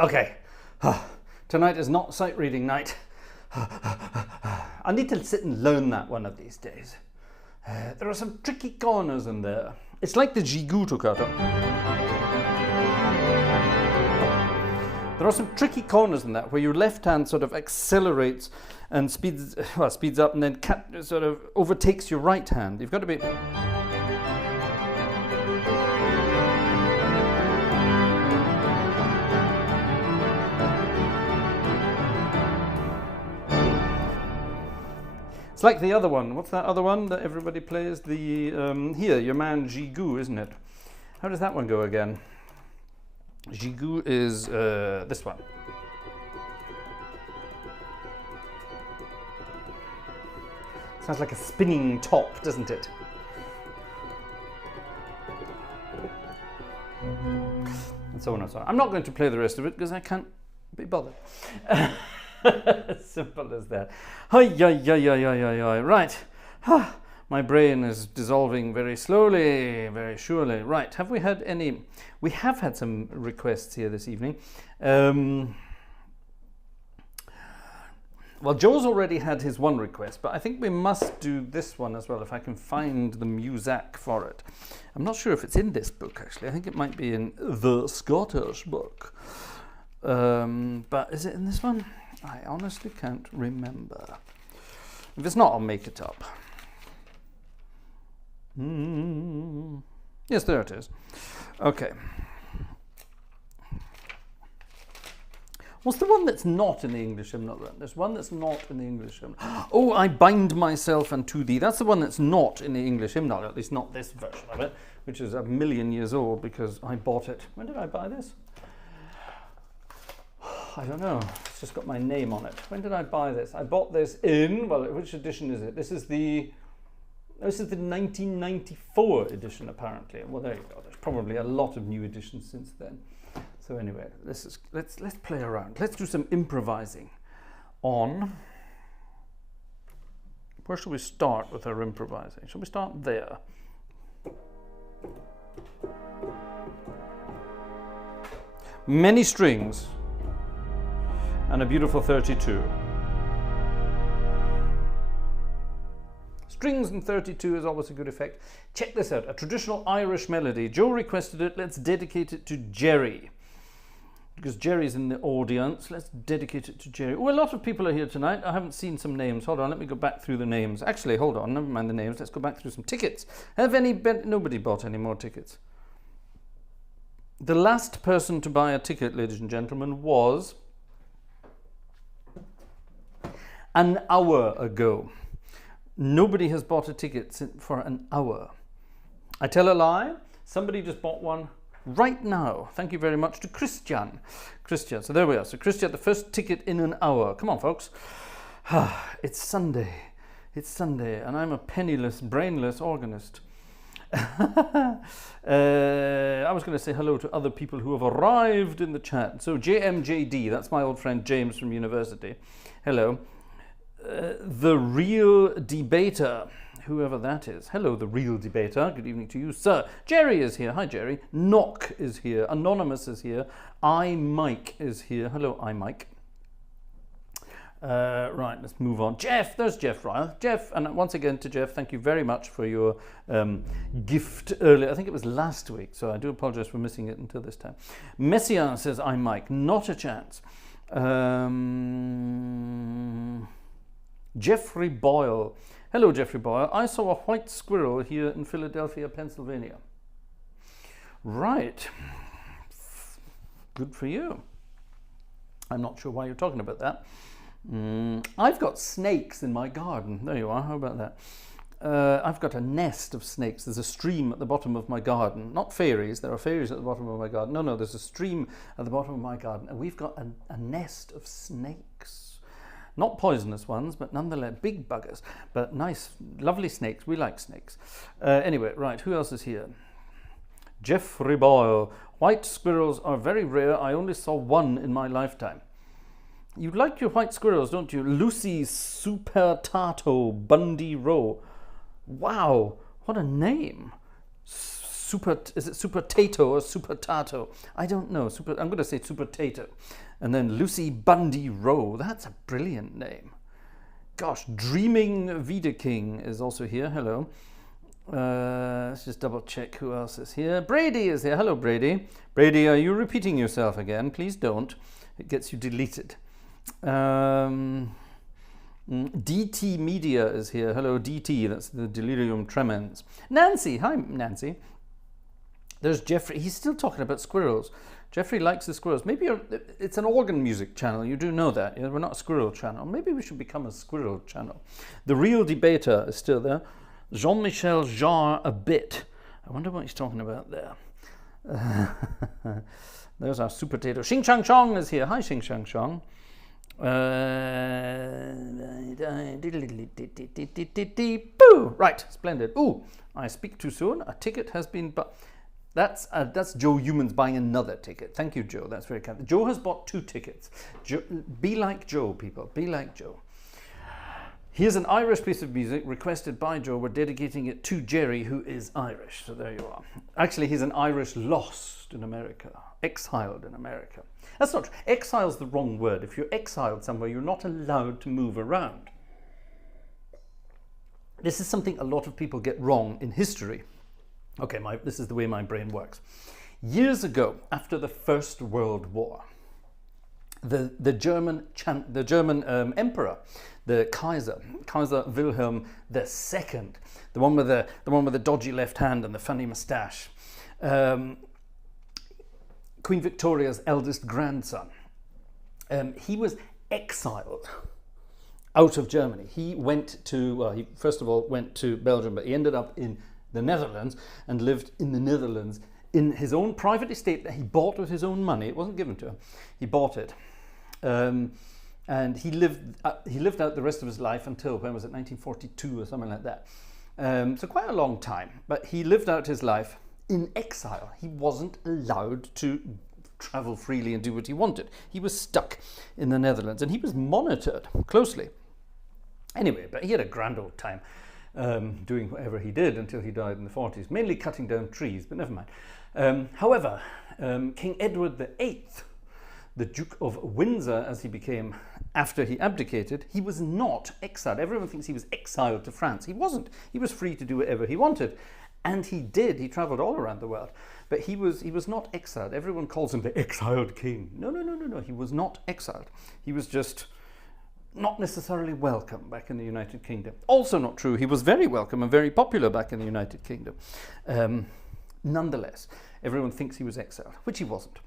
Okay, tonight is not sight reading night. I need to sit and learn that one of these days. There are some tricky corners in there. It's like the Gigoux toccata. There are some tricky corners in that where your left hand sort of accelerates and speeds up and then sort of overtakes your right hand. You've got to be... It's like the other one. What's that other one that everybody plays? The here, your man Gigoux, isn't it? How does that one go again? Gigoux is this one. Sounds like a spinning top, doesn't it? And so on and so on. I'm not going to play the rest of it because I can't be bothered. Simple as that. Right. My brain is dissolving very slowly, very surely. Right. Have we had any? We have had some requests here this evening. Well, Joe's already had his one request, but I think we must do this one as well if I can find the music for it. I'm not sure if it's in this book, actually. I think it might be in the Scottish book. But is it in this one? I honestly can't remember. If it's not, I'll make it up. Yes, there it is. Okay. What's the one that's not in the English hymnal then? There's one that's not in the English hymnal. Oh, I bind myself unto thee. That's the one that's not in the English hymnal, at least not this version of it, which is 1,000,000 years old because I bought it. When did I buy this? I don't know. It's just got my name on it. When did I buy this? I bought this in, well, which edition is it? This is the 1994 edition, apparently. Well, there you go. There's probably a lot of new editions since then. So anyway, let's play around. Let's do some improvising on. Where should we start with our improvising? Shall we start there? Many strings and a beautiful 32. Strings and 32 is always a good effect. Check this out, a traditional Irish melody. Joe requested it. Let's dedicate it to Jerry. Because Jerry's in the audience, let's dedicate it to Jerry. Oh, a lot of people are here tonight. I haven't seen some names. Hold on, let me go back through the names. Actually, hold on, never mind the names. Let's go back through some tickets. Nobody bought any more tickets. The last person to buy a ticket, ladies and gentlemen, was an hour ago. Nobody has bought a ticket for an hour. I tell a lie. Somebody just bought one right now. Thank you very much to Christian. So there we are. So Christian, the first ticket in an hour. Come on, folks. It's Sunday. It's Sunday, and I'm a penniless, brainless organist. I was going to say hello to other people who have arrived in the chat. So JMJD, that's my old friend James from university. Hello. The Real Debater, whoever that is. Hello, The Real Debater. Good evening to you, sir. Jerry is here. Hi, Jerry. Knock is here. Anonymous is here. Mike is here. Hi, Mike. Right, let's move on. Jeff, there's Jeff Ryle. Jeff, and once again to Jeff, thank you very much for your gift earlier. I think it was last week, so I do apologize for missing it until this time. Messiaen says, Mike. Not a chance. Jeffrey Boyle. Hello, Jeffrey Boyle. I saw a white squirrel here in Philadelphia, Pennsylvania. Right. Good for you. I'm not sure why you're talking about that. I've got snakes in my garden. There you are. How about that? I've got a nest of snakes. There's a stream at the bottom of my garden. Not fairies. There are fairies at the bottom of my garden. No, there's a stream at the bottom of my garden. And we've got a nest of snakes. Not poisonous ones, but nonetheless big buggers. But nice, lovely snakes. We like snakes. Anyway, right, who else is here? Jeffrey Boyle. White squirrels are very rare. I only saw one in my lifetime. You like your white squirrels, don't you? Lucy Supertato Bundy Row. Wow, what a name. Is it Supertato or Supertato? I don't know. I'm going to say Supertato. And then Lucy Bundy Row. That's a brilliant name. Gosh, Dreaming Wiedeking is also here. Hello. Let's just double check who else is here. Brady is here. Hello, Brady. Brady, are you repeating yourself again? Please don't. It gets you deleted. DT Media is here. Hello, DT. That's the Delirium Tremens. Nancy. Hi, Nancy. There's Jeffrey. He's still talking about squirrels. Jeffrey likes the squirrels. Maybe it's an organ music channel. You do know that. We're not a squirrel channel. Maybe we should become a squirrel channel. The Real Debater is still there. Jean-Michel Jarre a bit. I wonder what he's talking about there. There's our super potato. Xing Chang Chong is here. Hi, Xing Chang Chong. Boo! Right, splendid. Ooh, I speak too soon. A ticket has been bought. That's Joe Humans buying another ticket. Thank you, Joe. That's very kind. Joe has bought 2 tickets. Be like Joe, people. Be like Joe. Here's an Irish piece of music requested by Joe. We're dedicating it to Jerry, who is Irish. So there you are. Actually, he's an Irish lost in America, exiled in America. That's not true. Exile's the wrong word. If you're exiled somewhere, you're not allowed to move around. This is something a lot of people get wrong in history. Okay, this is the way my brain works. Years ago, after the First World War, the German emperor, the Kaiser Wilhelm II, the one with the dodgy left hand and the funny moustache, Queen Victoria's eldest grandson, he was exiled out of Germany. He went to, well, he first of all went to Belgium, but he ended up in the Netherlands and lived in the Netherlands in his own private estate that he bought with his own money. It wasn't given to him. He bought it. And he lived out the rest of his life until, when was it, 1942 or something like that. So quite a long time. But he lived out his life in exile. He wasn't allowed to travel freely and do what he wanted. He was stuck in the Netherlands and he was monitored closely. Anyway, but he had a grand old time doing whatever he did until he died in the 40s, mainly cutting down trees, but never mind. However, King Edward VIII, the Duke of Windsor, as he became after he abdicated, he was not exiled. Everyone thinks he was exiled to France. He wasn't. He was free to do whatever he wanted. And he did. He traveled all around the world. But he was not exiled. Everyone calls him the exiled king. No. He was not exiled. He was just not necessarily welcome back in the United Kingdom. Also not true. He was very welcome and very popular back in the United Kingdom. Nonetheless, everyone thinks he was exiled, which he wasn't.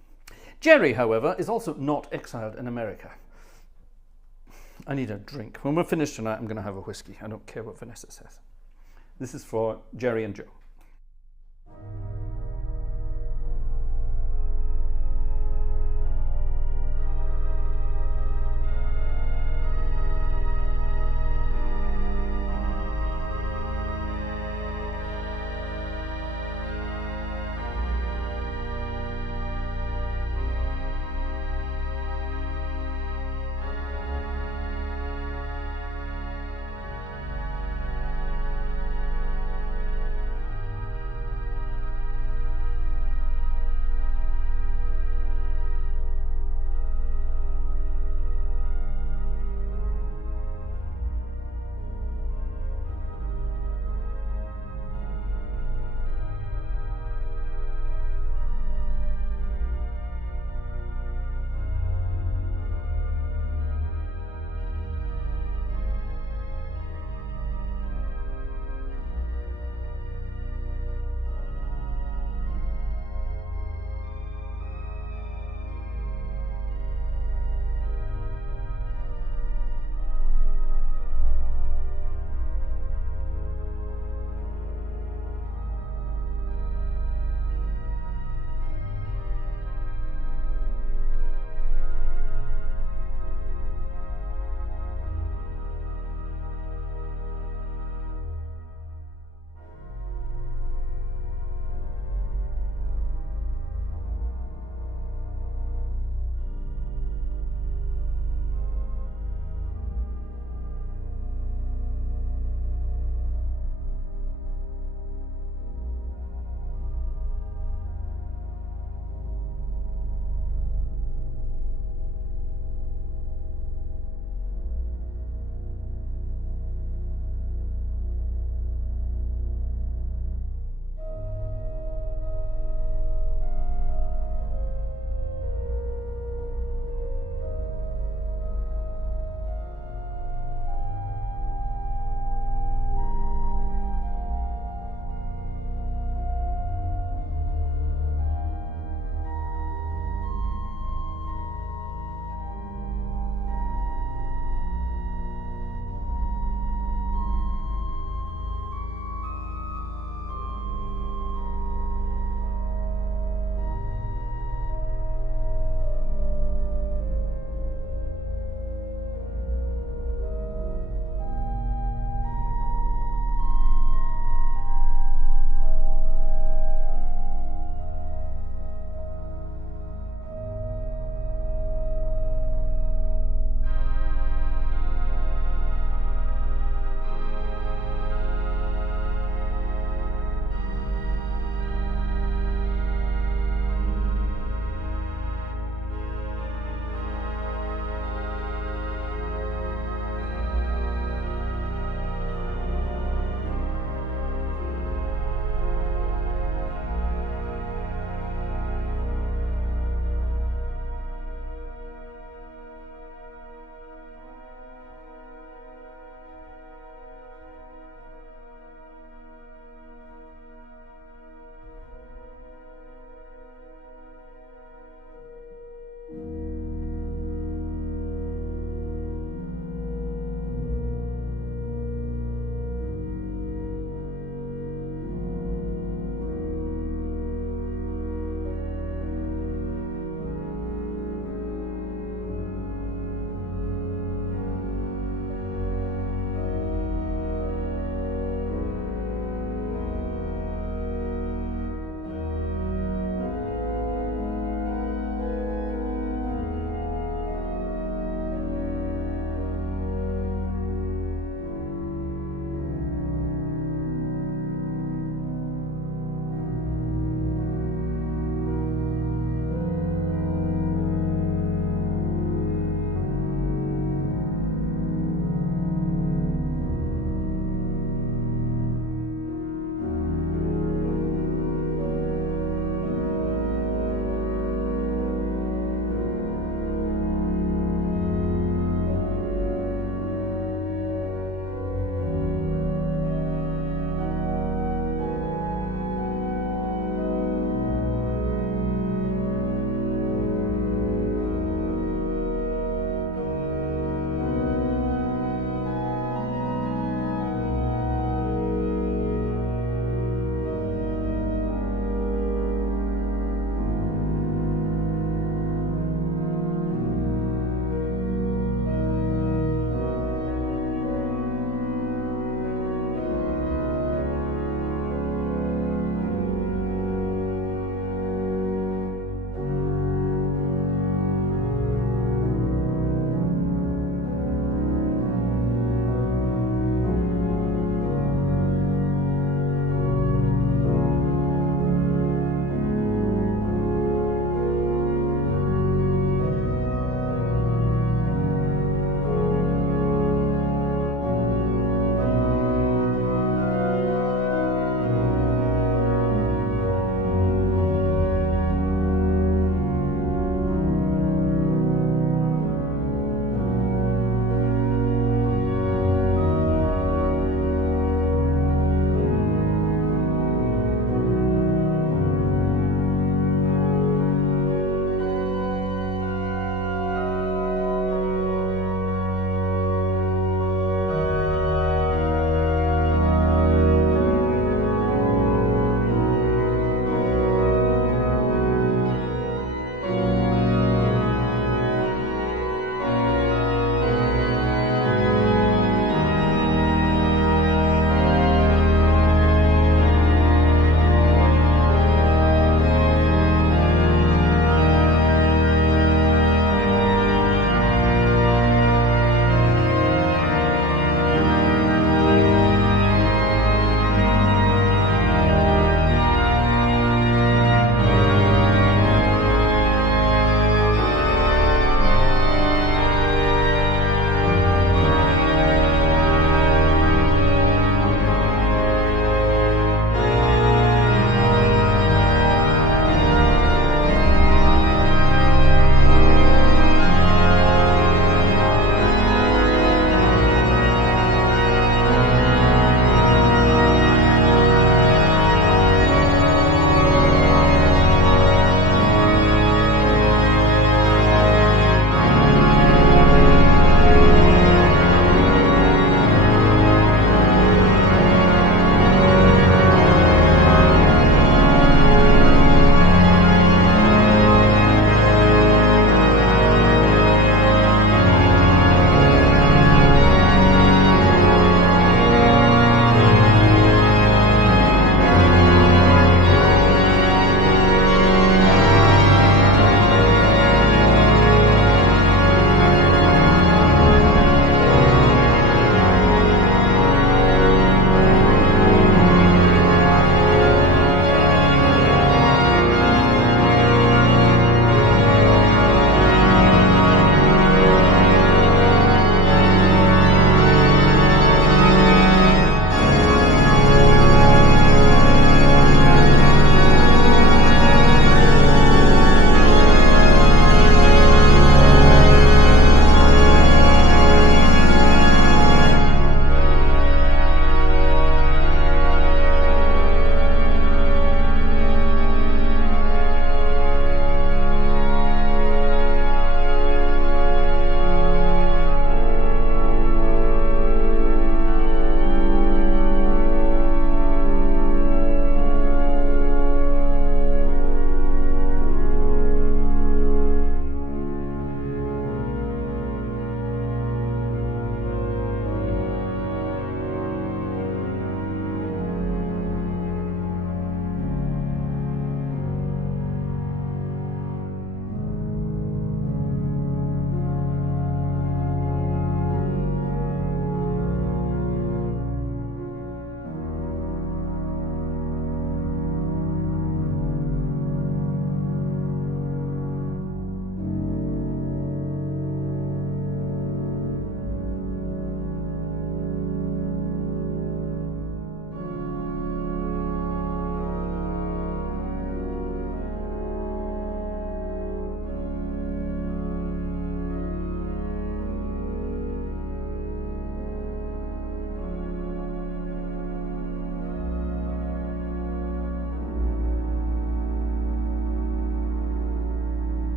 Jerry, however, is also not exiled in America. I need a drink. When we're finished tonight, I'm going to have a whiskey. I don't care what Vanessa says. This is for Jerry and Joe.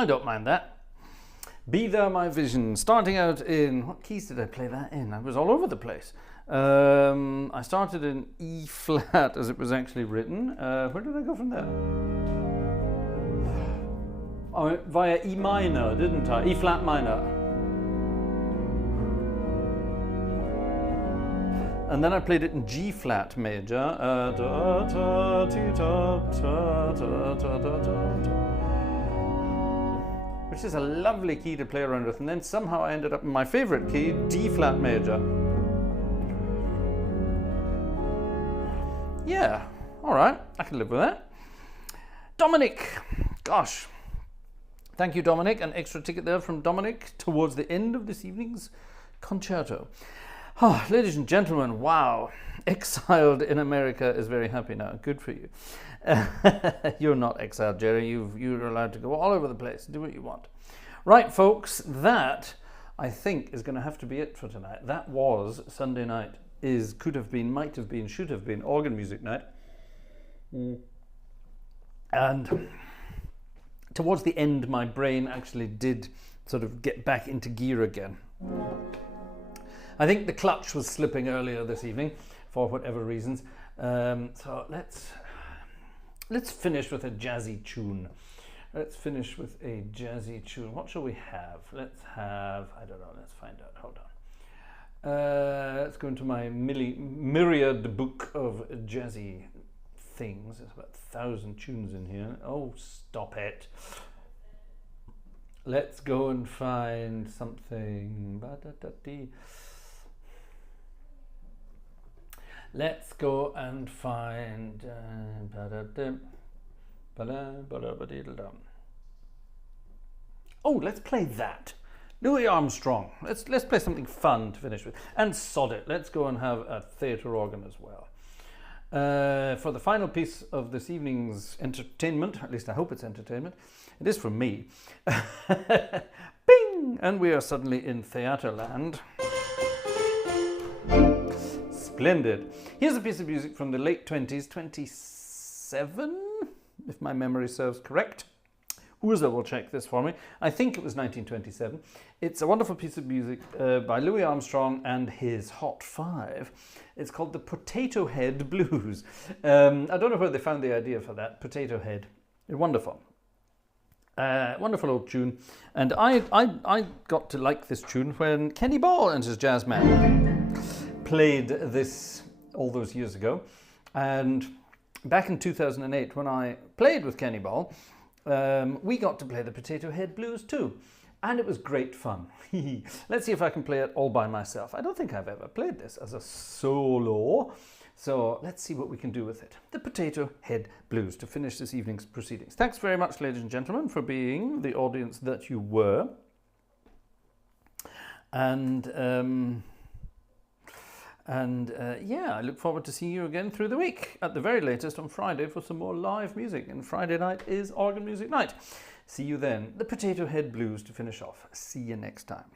I don't mind that. Be There My Vision, starting out in, what keys did I play that in? I was all over the place. I started in E flat as it was actually written. Where did I go from there? I went via E minor, didn't I? E flat minor. And then I played it in G flat major. Which is a lovely key to play around with. And then somehow I ended up in my favorite key, D flat major. Yeah, all right, I can live with that. Dominic, gosh. Thank you, Dominic. An extra ticket there from Dominic towards the end of this evening's concerto. Oh, ladies and gentlemen, wow. Exiled in America is very happy now. Good for you. You're not exiled, Jerry. You're allowed to go all over the place. Do what you want. Right, folks, that, I think, is going to have to be it for tonight. That was Sunday night. Is, could have been, might have been, should have been organ music night. And towards the end, my brain actually did sort of get back into gear again. I think the clutch was slipping earlier this evening for whatever reasons. So let's finish with a jazzy tune. Let's finish with a jazzy tune. What shall we have? Let's have, I don't know, let's find out. Hold on. Let's go into my myriad book of jazzy things. There's about 1,000 tunes in here. Oh, stop it. Let's go and find something. Let's go and find oh, let's play that. Louis Armstrong. Let's play something fun to finish with. And sod it. Let's go and have a theatre organ as well. For the final piece of this evening's entertainment, at least I hope it's entertainment, it is from me. Bing! And we are suddenly in theatre land. Splendid. Here's a piece of music from the late 20s, 27, if my memory serves correct. Uza will check this for me. I think it was 1927. It's a wonderful piece of music by Louis Armstrong and his Hot Five. It's called the Potato Head Blues. I don't know where they found the idea for that. Potato Head. Wonderful. Wonderful old tune. And I got to like this tune when Kenny Ball and his jazz band played this all those years ago. And back in 2008, when I played with Kenny Ball, we got to play the Potato Head Blues too, and it was great fun. Let's see if I can play it all by myself. I don't think I've ever played this as a solo, so let's see what we can do with it. The Potato Head Blues to finish this evening's proceedings. Thanks very much, ladies and gentlemen, for being the audience that you were. And yeah, I look forward to seeing you again through the week, at the very latest on Friday for some more live music. And Friday night is organ music night. See you then. The Potato Head Blues to finish off. See you next time.